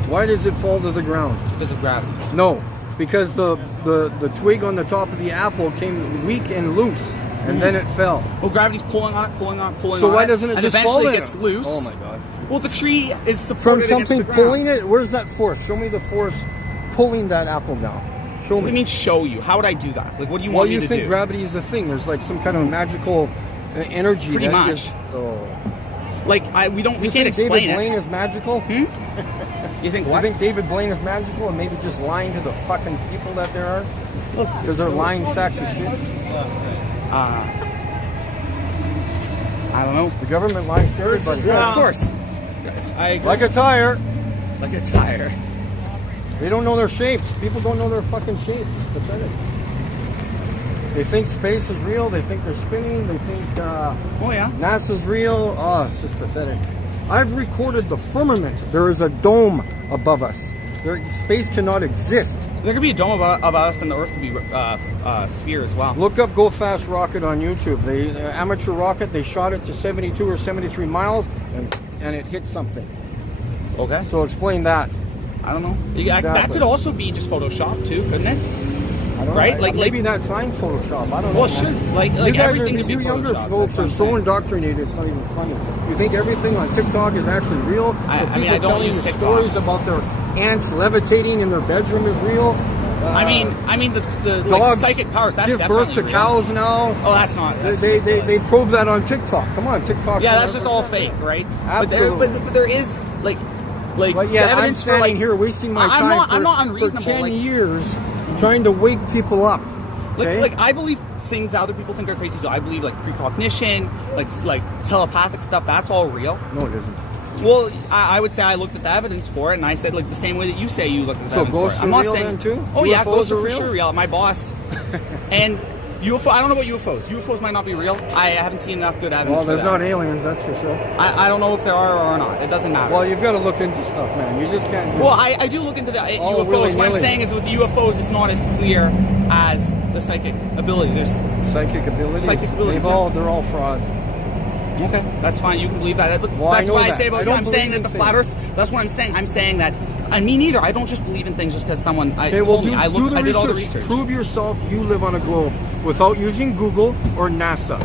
Why does it fall to the ground? Because of gravity. No, because the twig on the top of the apple came weak and loose, and then it fell. Well, gravity's pulling on it, pulling on it, pulling So on it. why doesn't it and just eventually fall in gets it? loose? Oh my God! Well, the tree is From supported against something the ground. pulling it, where's that force? Show me the force pulling that apple down. Show What me. do you mean show you? How would I do that? Like, what do you Well, want you me to think do? gravity is a thing. There's like some kind of magical energy. Pretty that much. is- oh. Like, we You can't think explain David Blaine it. is magical? You think You what? think David Blaine is magical and maybe just lying to the fucking people that there are? Because they're lying sacks of shit. I don't know. The government lies to everybody. Yeah, of course. I agree. Like a tire. Like a tire. They don't know their shapes. People don't know their fucking shapes. It's pathetic. They think space is real. They think they're spinning. They think Oh yeah. NASA's real. Oh, it's just pathetic. I've recorded the firmament. There is a dome above us. Space cannot exist. There could be a dome of us, and the Earth could be a sphere as well. Look up Go Fast Rocket on YouTube. The amateur rocket, they shot it to 72 or 73 miles, and it hit something. Okay. So explain that. I don't know. That Exactly. could also be just Photoshop too, couldn't it? I don't Right? know. Like- maybe that's science Photoshop. I don't know. Well, sure. Like You guys everything are, could be you younger Photoshop. folks That's are what I'm so indoctrinated, it's not even funny. You think everything on TikTok is actually real? I mean, people I don't telling use you TikTok. stories about their ants levitating in their bedroom is real. I mean the like, Dogs psychic powers. That's give definitely birth to real. cows now. Oh, that's not. That's They ridiculous. prove that on TikTok. Come on, TikTok. Yeah, that's just all fake, right? Absolutely. But there is like But yeah, the I'm evidence for standing like here wasting my time I'm not for unreasonable. 10 like, years trying to wake people up. Okay? like I believe things that other people think are crazy too. I believe like precognition, like telepathic stuff. That's all real. No, it isn't. Well, I would say I looked at the evidence for it, and I said like the same way that you say you looked at the So evidence ghosts for it. I'm are not real saying then too? Oh yeah, UFOs ghosts are are for real? sure real. My boss and UFO. I don't know about UFOs. UFOs might not be real. I haven't seen enough good evidence. Well, for there's that. not aliens, that's for sure. I don't know if there are or not. It doesn't matter. Well, you've got to look into stuff, man. You just can't. Just, Well, I do look into the Oh, UFOs. What I'm willy-nilly. saying is with the UFOs, it's not as clear as the psychic abilities. There's psychic abilities. Psychic abilities, They're all frauds. okay, that's fine. You can believe that. But Well, I that's know what I that. say about I you. don't I'm saying believe that the in flat things. Earth. That's what I'm saying. I'm saying that. I mean, neither. I don't just believe in things just because someone. Okay, well, told me. I do the did all the research. research. Prove yourself you live on a globe without using Google or NASA.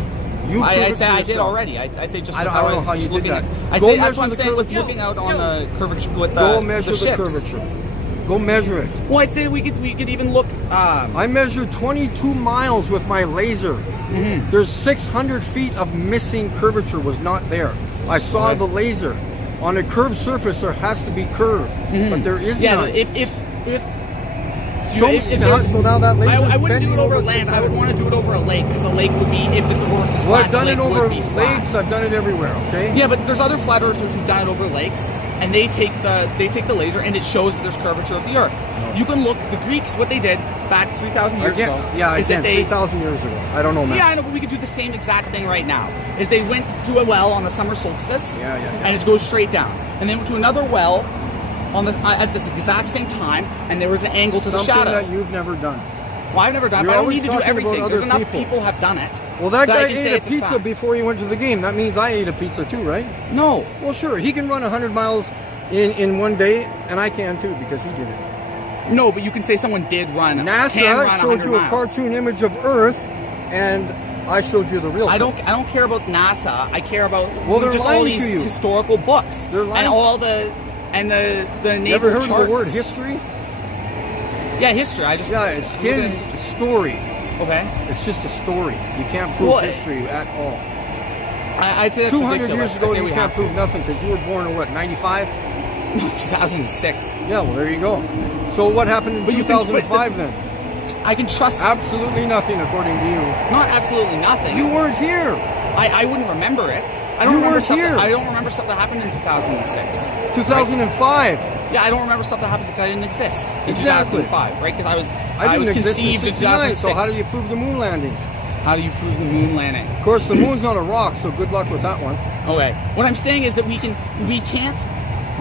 You prove I'd it say to I did yourself. already. I'd say just. I don't know how you just did looking that. At, I'd Go say that's measure what I'm the saying with curvature. looking out on the curvature with the Go measure the ships. curvature. Go measure it. Well, I'd say we could even look. I measured 22 miles with my laser. Mm-hmm. There's 600 feet of missing curvature was not there. I saw the laser. On a curved surface, there has to be curve, but there is Yeah, none. Show me. So now that laser I wouldn't do bending it over over land. I 600. would want to do it over a lake because the lake would be if it's Earth is Well, flat. I've done the it lake over would be flat. lakes. I've done it everywhere. Okay. Yeah, but there's other flat earthers who've done it over lakes, and they take the laser and it shows that there's curvature of the Earth. You can look. The Greeks, what they did back 3,000 years ago, is that they 3,000 years ago. I don't know, man. Yeah, I know, but we could do the same exact thing right now. Is they went to a well on the summer solstice, and it goes straight down, and then went to another well on the at this exact same time, and there was an angle to the Something shadow. that you've never done. Well, I've never done it, You're but I don't always need to do talking about everything. other There's enough people. people have done it. Well, that I guy can say ate a it's pizza fact. before he went to the game. That means I ate a pizza too, right? No. Well, sure. He can run 100 miles in one day, and I can too because he did it. No, but you can say someone did run. can NASA run showed 100 you a miles. cartoon image of Earth, and I showed you the real. I thing. don't care about NASA. I care about Well, they're just all lying these to you. historical books They're lying. and all the You naval ever heard charts. of the word history? Yeah, history. I just Yeah, it's his story. Okay. It's just a story. You can't prove Well, history at all. I'd say that's 200 ridiculous. years ago, I'd say you we can't have prove nothing because you were born in what, 95? to. 2006. Yeah, well, there you go. So what happened in But you can- 2005 then? I can trust. Absolutely nothing, according to you. Not absolutely nothing. You weren't here. I wouldn't remember it. I You don't remember weren't stuff. here. I don't remember stuff that happened in 2006. 2005. Yeah, I don't remember stuff that happened because I didn't exist in Exactly. 2005, right? Because I was I was didn't exist in conceived in 69, 2006. so how do you prove the moon landings? How do you prove the moon landing? Of course, the moon's not a rock, so good luck with that one. Okay. What I'm saying is that we can't.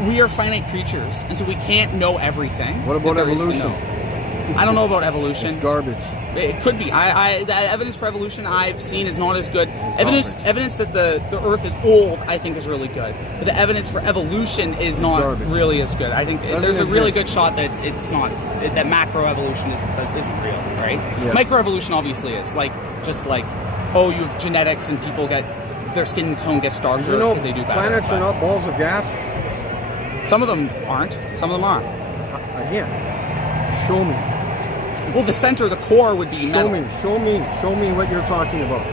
We are finite creatures, and so we can't know everything. What about that there is to evolution? know. I don't know about evolution. It's garbage. It could be. The evidence for evolution I've seen is not as good. garbage. Evidence that the Earth is old, I think, is really good. But the evidence for evolution is not garbage. really as good. I think Doesn't there's a really exist. good shot that it's not. That macroevolution isn't real, right? Yeah. Microevolution obviously is just like, oh, you have genetics and people get their skin tone gets darker You know, because they do better. planets are but not balls of gas. Some of them aren't. Some of them are. Again, show me. Well, the center, the core would be Show metal. Show me what you're talking about.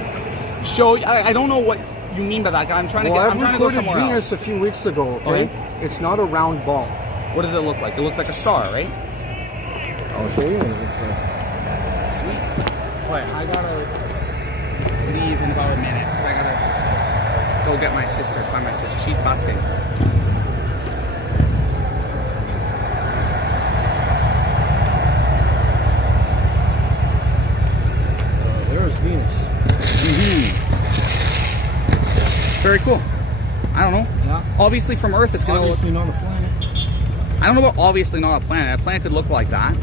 I don't know what you mean by that. I'm trying to Well, get. I've I'm trying to go recorded somewhere Venus else. a few weeks ago, okay? It's not a round ball. What does it look like? It looks like a star, right? I'll show you what it looks like. Sweet. Wait, I gotta leave in about a minute. I gotta go get my sister, find my sister. She's busting. There's Venus. Very cool. I don't know. Yeah. Obviously, from Earth, it's gonna Obviously look. not a planet. I don't know about obviously not a planet. A planet could look like that.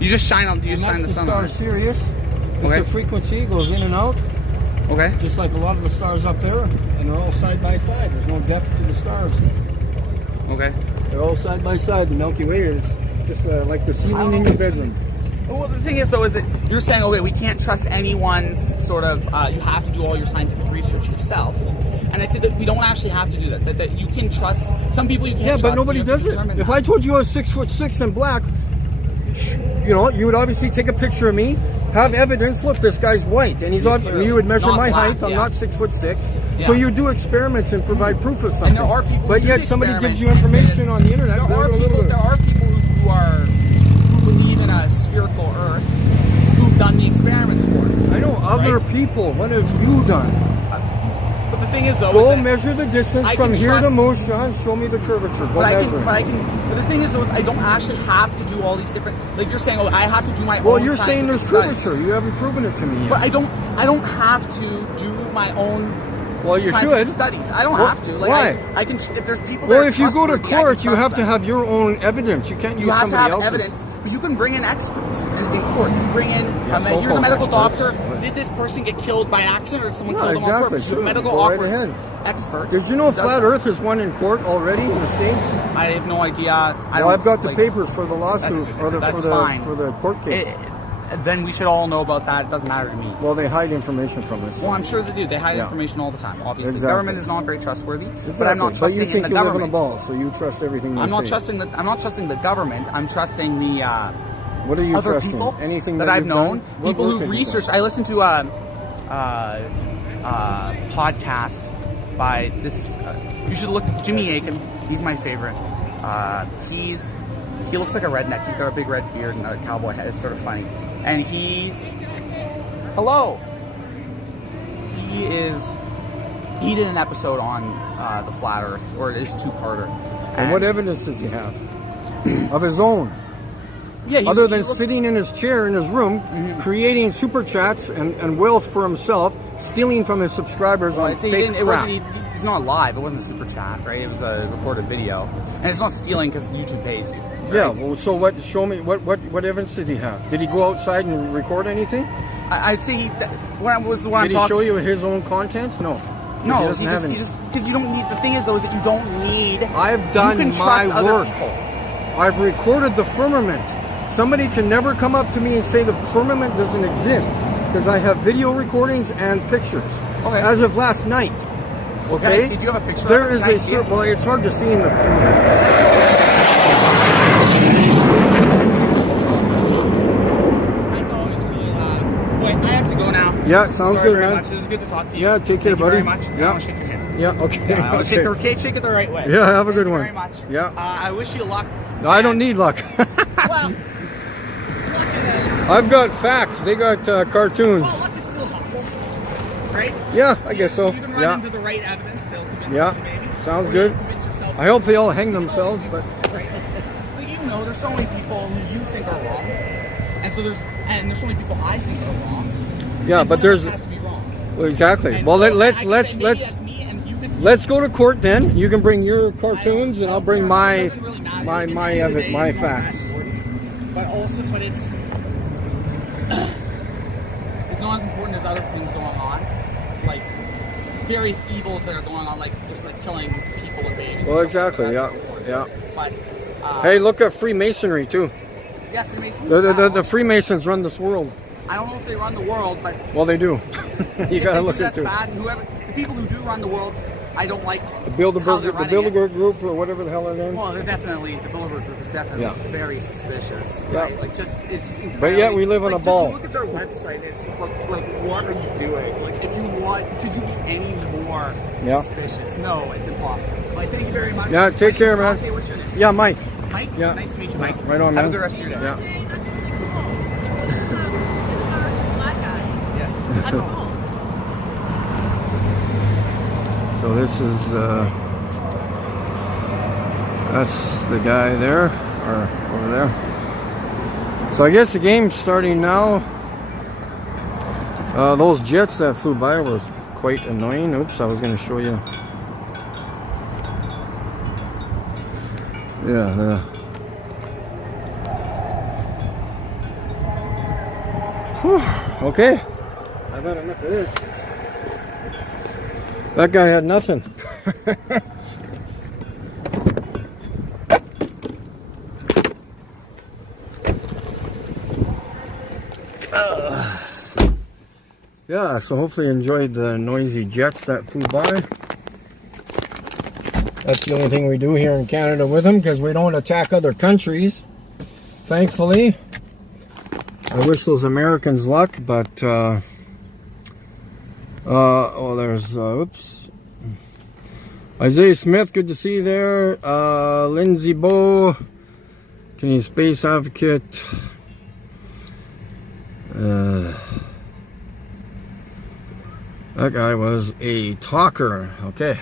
You just shine on. You And just shine the that's the sun star on it. Sirius. It's Okay. a frequency, it goes in and out, Okay. just like a lot of the stars up there, and they're all side by side. There's no depth to the stars. Okay. They're all side by side. The Milky Way is just like the ceiling in your bedroom. Well, the thing is, though, is that you're saying, okay, we can't trust anyone's sort of. You have to do all your scientific research yourself, and I say that we don't actually have to do that. That you can trust some people. You can't. Yeah, trust, but nobody you have does to it. determine If that. I told you I was 6'6" and black, you know, you would obviously take a picture of me, have evidence. Look, this guy's white, and he's you would measure Not my black, height. I'm yeah. not 6'6". Yeah. So you do experiments and provide proof of something. there are people but who yet do somebody gives experiments you and say information that on the internet. There they're are a little people who believe in a spherical Earth who've done the experiments for it. I know other right? people. What have you done? But the thing is, though, Go is that measure the distance I from can here to trust- Moose John. Show me the curvature. Go But measure. but the thing is, though, is I don't actually have to do all these different. Like you're saying, oh, I have to do my own. Well, you're saying there's scientific curvature. studies. You haven't proven it to me yet. But I don't have to do my own. Well, you scientific should. studies. I don't Well, have to. Like, why? I can. If there's people. Well, that are if you go to trustworthy, I can court, you trust have to them. have your own evidence. You can't use You have to somebody have else's. evidence, but you can bring in experts in court. You bring in, here's a so-called medical experts. doctor. Did this person get killed by accident or did someone Yeah, killed them on exactly, purpose? You have sure. a medical Go right operator, ahead. expert. Did you know who does Flat that. Earth has won in court already in the States? I have no idea. Well, I've got the papers for the lawsuit that's for fine. the court case. Then we should all know about that. It doesn't matter to me. Well, they hide information from us. Well, I'm sure they do. They hide Yeah. information all the time. Obviously, Exactly. the government is not very trustworthy. Exactly. But I'm not trusting But you think in the you live on a government. ball, so you trust everything they I'm not say. trusting the. I'm not trusting the government. I'm trusting the. What are you other trusting? people Anything that that I've you've known, done? What people work who've have you researched. done? I listened to a podcast by this. You should look Jimmy Aiken. He's my favorite. He looks like a redneck. He's got a big red beard and a cowboy hat. It's sort of funny. And hello. He did an episode on the flat Earth, or it's two-parter. And what evidence does he have of his own? Yeah, Other than sitting in his chair in his room, creating super chats and wealth for himself, stealing from his subscribers on fake crap. It's not live. It wasn't a super chat, right? It was a recorded video, and it's not stealing because YouTube pays you. Right? Yeah. Well, so what? Show me what evidence did he have? Did he go outside and record anything? I'd say Did he show you his own content? No. No, doesn't have any. because you don't need. The thing is, though, is that you don't need. I've done you can trust my other work. people. I've recorded the firmament. Somebody can never come up to me and say the firmament doesn't exist because I have video recordings and pictures. Okay. As of last night. Well, can I see? Do you have a picture? There of it? is Can I a see it? well, it's hard to see in the. That's always really loud. Wait, I have to go now. Yeah, sounds Sorry good, very man. much. This is good to talk to you. Yeah, take care, Thank you buddy. very much. Yeah. I want to shake your hand. Yeah. Okay. Yeah, I want to okay. shake it the right way. Yeah, have a good Thank you one. very much. Yeah. I wish you luck. I don't need luck. Well, luck I've got facts. They got cartoons. is still helpful, right? Yeah, I guess so. You can run Yeah. into the right evidence. They'll convince Yeah. you, maybe. Sounds Or good. You convince yourself. I hope they all hang themselves, but Right. Like, you know, there's so many people who you think are wrong, and there's so many people I think are wrong. yeah, And but one of there's us has to be wrong. well, exactly. And Well, so let's I can let's say, maybe let's that's me, and you can. let's go to court then. You can bring your cartoons, and I'll bring It my doesn't really matter. my At the end of the day, my it's not facts. that important. But it's it's not as important as other things going on, like various evils that are going on, like just like killing people and babies. Well, and stuff exactly. like Yeah, that. yeah. But Hey, look at Freemasonry too. yeah, Freemasons. The Freemasons run this world. I don't know if they run the world, but Well, they do. you if gotta they look do, that's into it. bad. And the people who do run the world, I don't like The how they're Bilderberg running it. group or whatever the hell it is. Well, the Bilderberg group is definitely Yeah. very suspicious. Yeah. Right? Like, it's just incredibly, But yet we live on a just ball. look at their website. It's just like, what are you doing? Like, if you want, could you be any more Yeah. suspicious? No, it's impossible. Like, thank you very much. Yeah, take My care, name's man. Dante. What's your name? Yeah, Mike. Mike? Yeah. Nice to meet you, Mike. Right on, man. Have a good rest of your day. Yeah. Yes. That's cool. So this is that's the guy there, or over there. So I guess the game's starting now. Those jets that flew by were quite annoying. Oops, I was going to show you. Yeah. Whew, okay. I've had enough of this. That guy had nothing. Yeah, so hopefully you enjoyed the noisy jets that flew by. That's the only thing we do here in Canada with them, because we don't attack other countries. thankfully, I wish those Americans luck, but oh, there's oops, Isaiah Smith, good to see you there. Lindsay Bow, Canadian Space Advocate. That guy was a talker. Okay.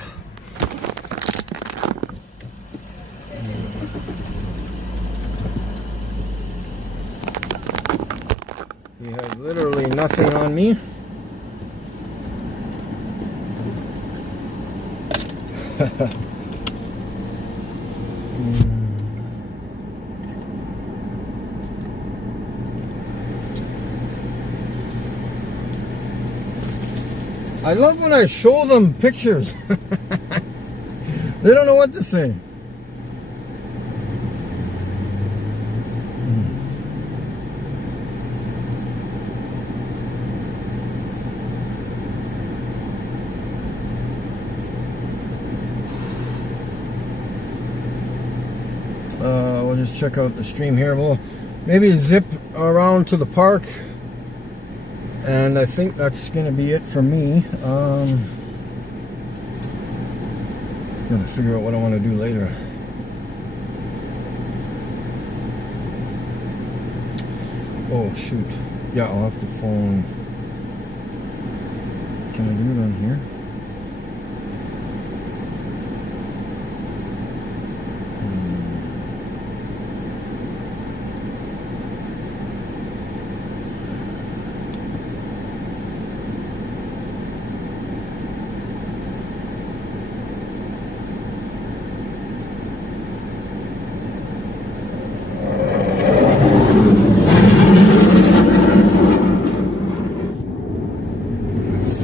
He had literally nothing on me. I love when I show them pictures. They don't know what to say. We'll just check out the stream here. We'll maybe zip around to the park. And I think that's going to be it for me. Gotta figure out what I want to do later. Oh, shoot. Yeah, I'll have to phone. Can I do it on here?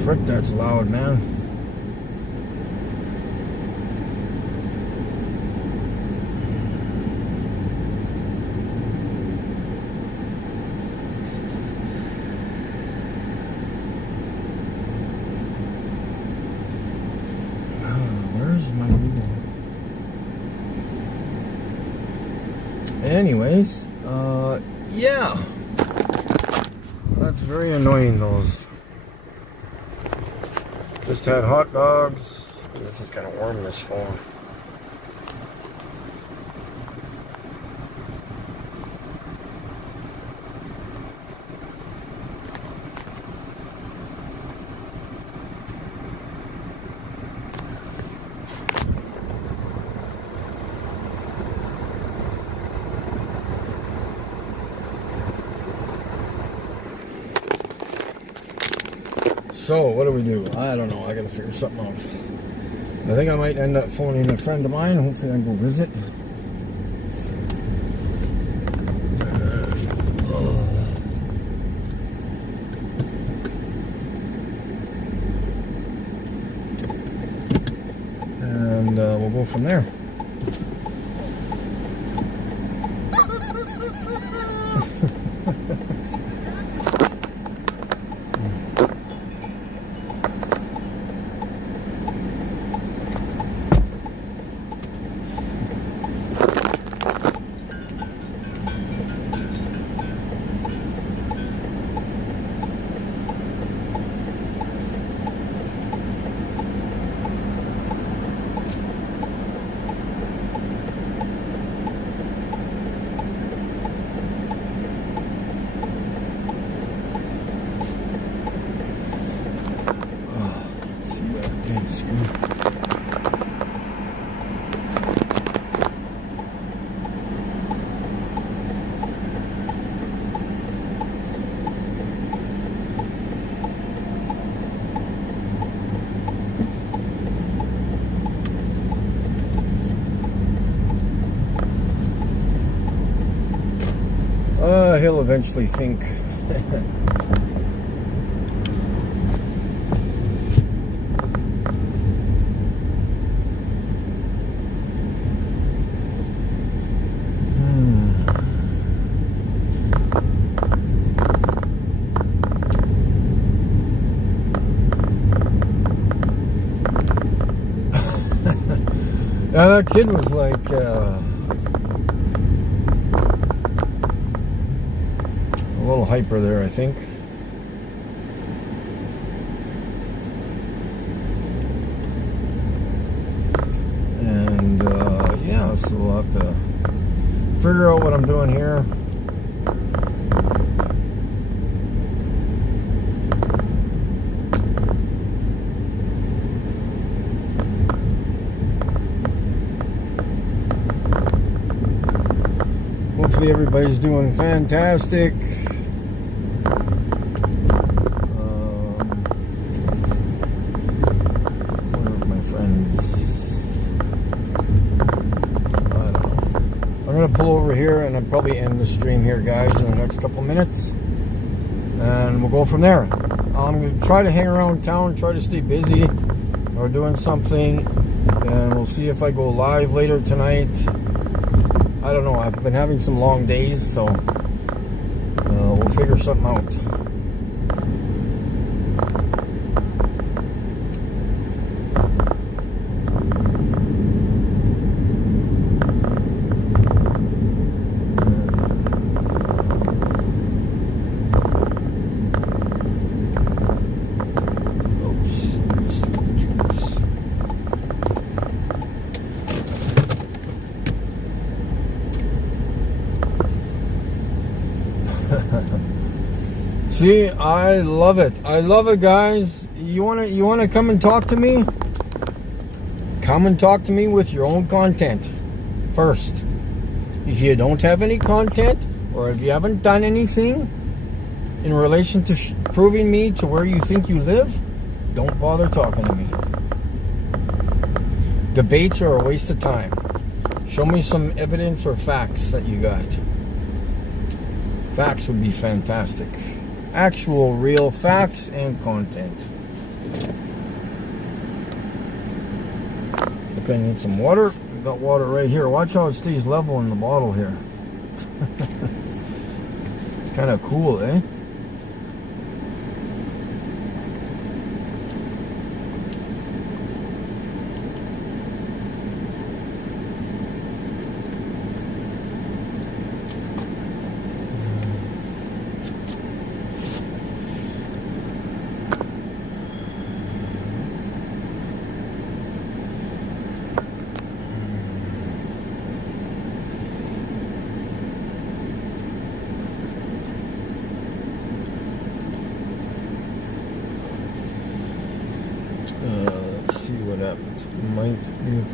Frick, that's loud, man. Where's my Google? Anyways, yeah. That's very annoying, those. Just had hot dogs. This is kind of warm, this phone. So, what do we do? I don't know. I gotta figure something out. I think I might end up phoning a friend of mine. Hopefully I can go visit. And we'll go from there. He'll eventually think. Yeah, that kid was like little hyper there, I think. And yeah, so we'll have to figure out what I'm doing here. Hopefully everybody's doing fantastic. Wonder if my friends, I don't know. I'm gonna pull over here and I'll probably end the stream here, guys, in the next couple minutes, and we'll go from there. I'm gonna try to hang around town, try to stay busy or doing something, and we'll see if I go live later tonight. I don't know, I've been having some long days, so we'll figure something out. See, I love it. I love it, guys. You wanna come and talk to me? Come and talk to me with your own content first. If you don't have any content, or if you haven't done anything in relation to proving me to where you think you live, don't bother talking to me. Debates are a waste of time. Show me some evidence or facts that you got. Facts would be fantastic. Actual real facts and content. Look, I need some water. I got water right here. Watch how it stays level in the bottle here. It's kind of cool, eh? Let's see what happens. Might be.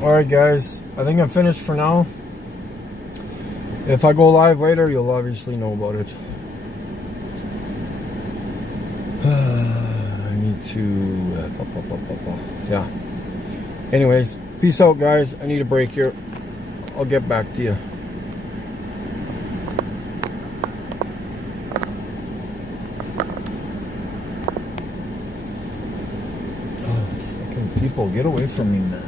Alright, guys, I think I'm finished for now. If I go live later, you'll obviously know about it. I need to yeah. Anyways, peace out, guys. I need a break here. I'll get back to you. Oh, fucking people, get away from me, man.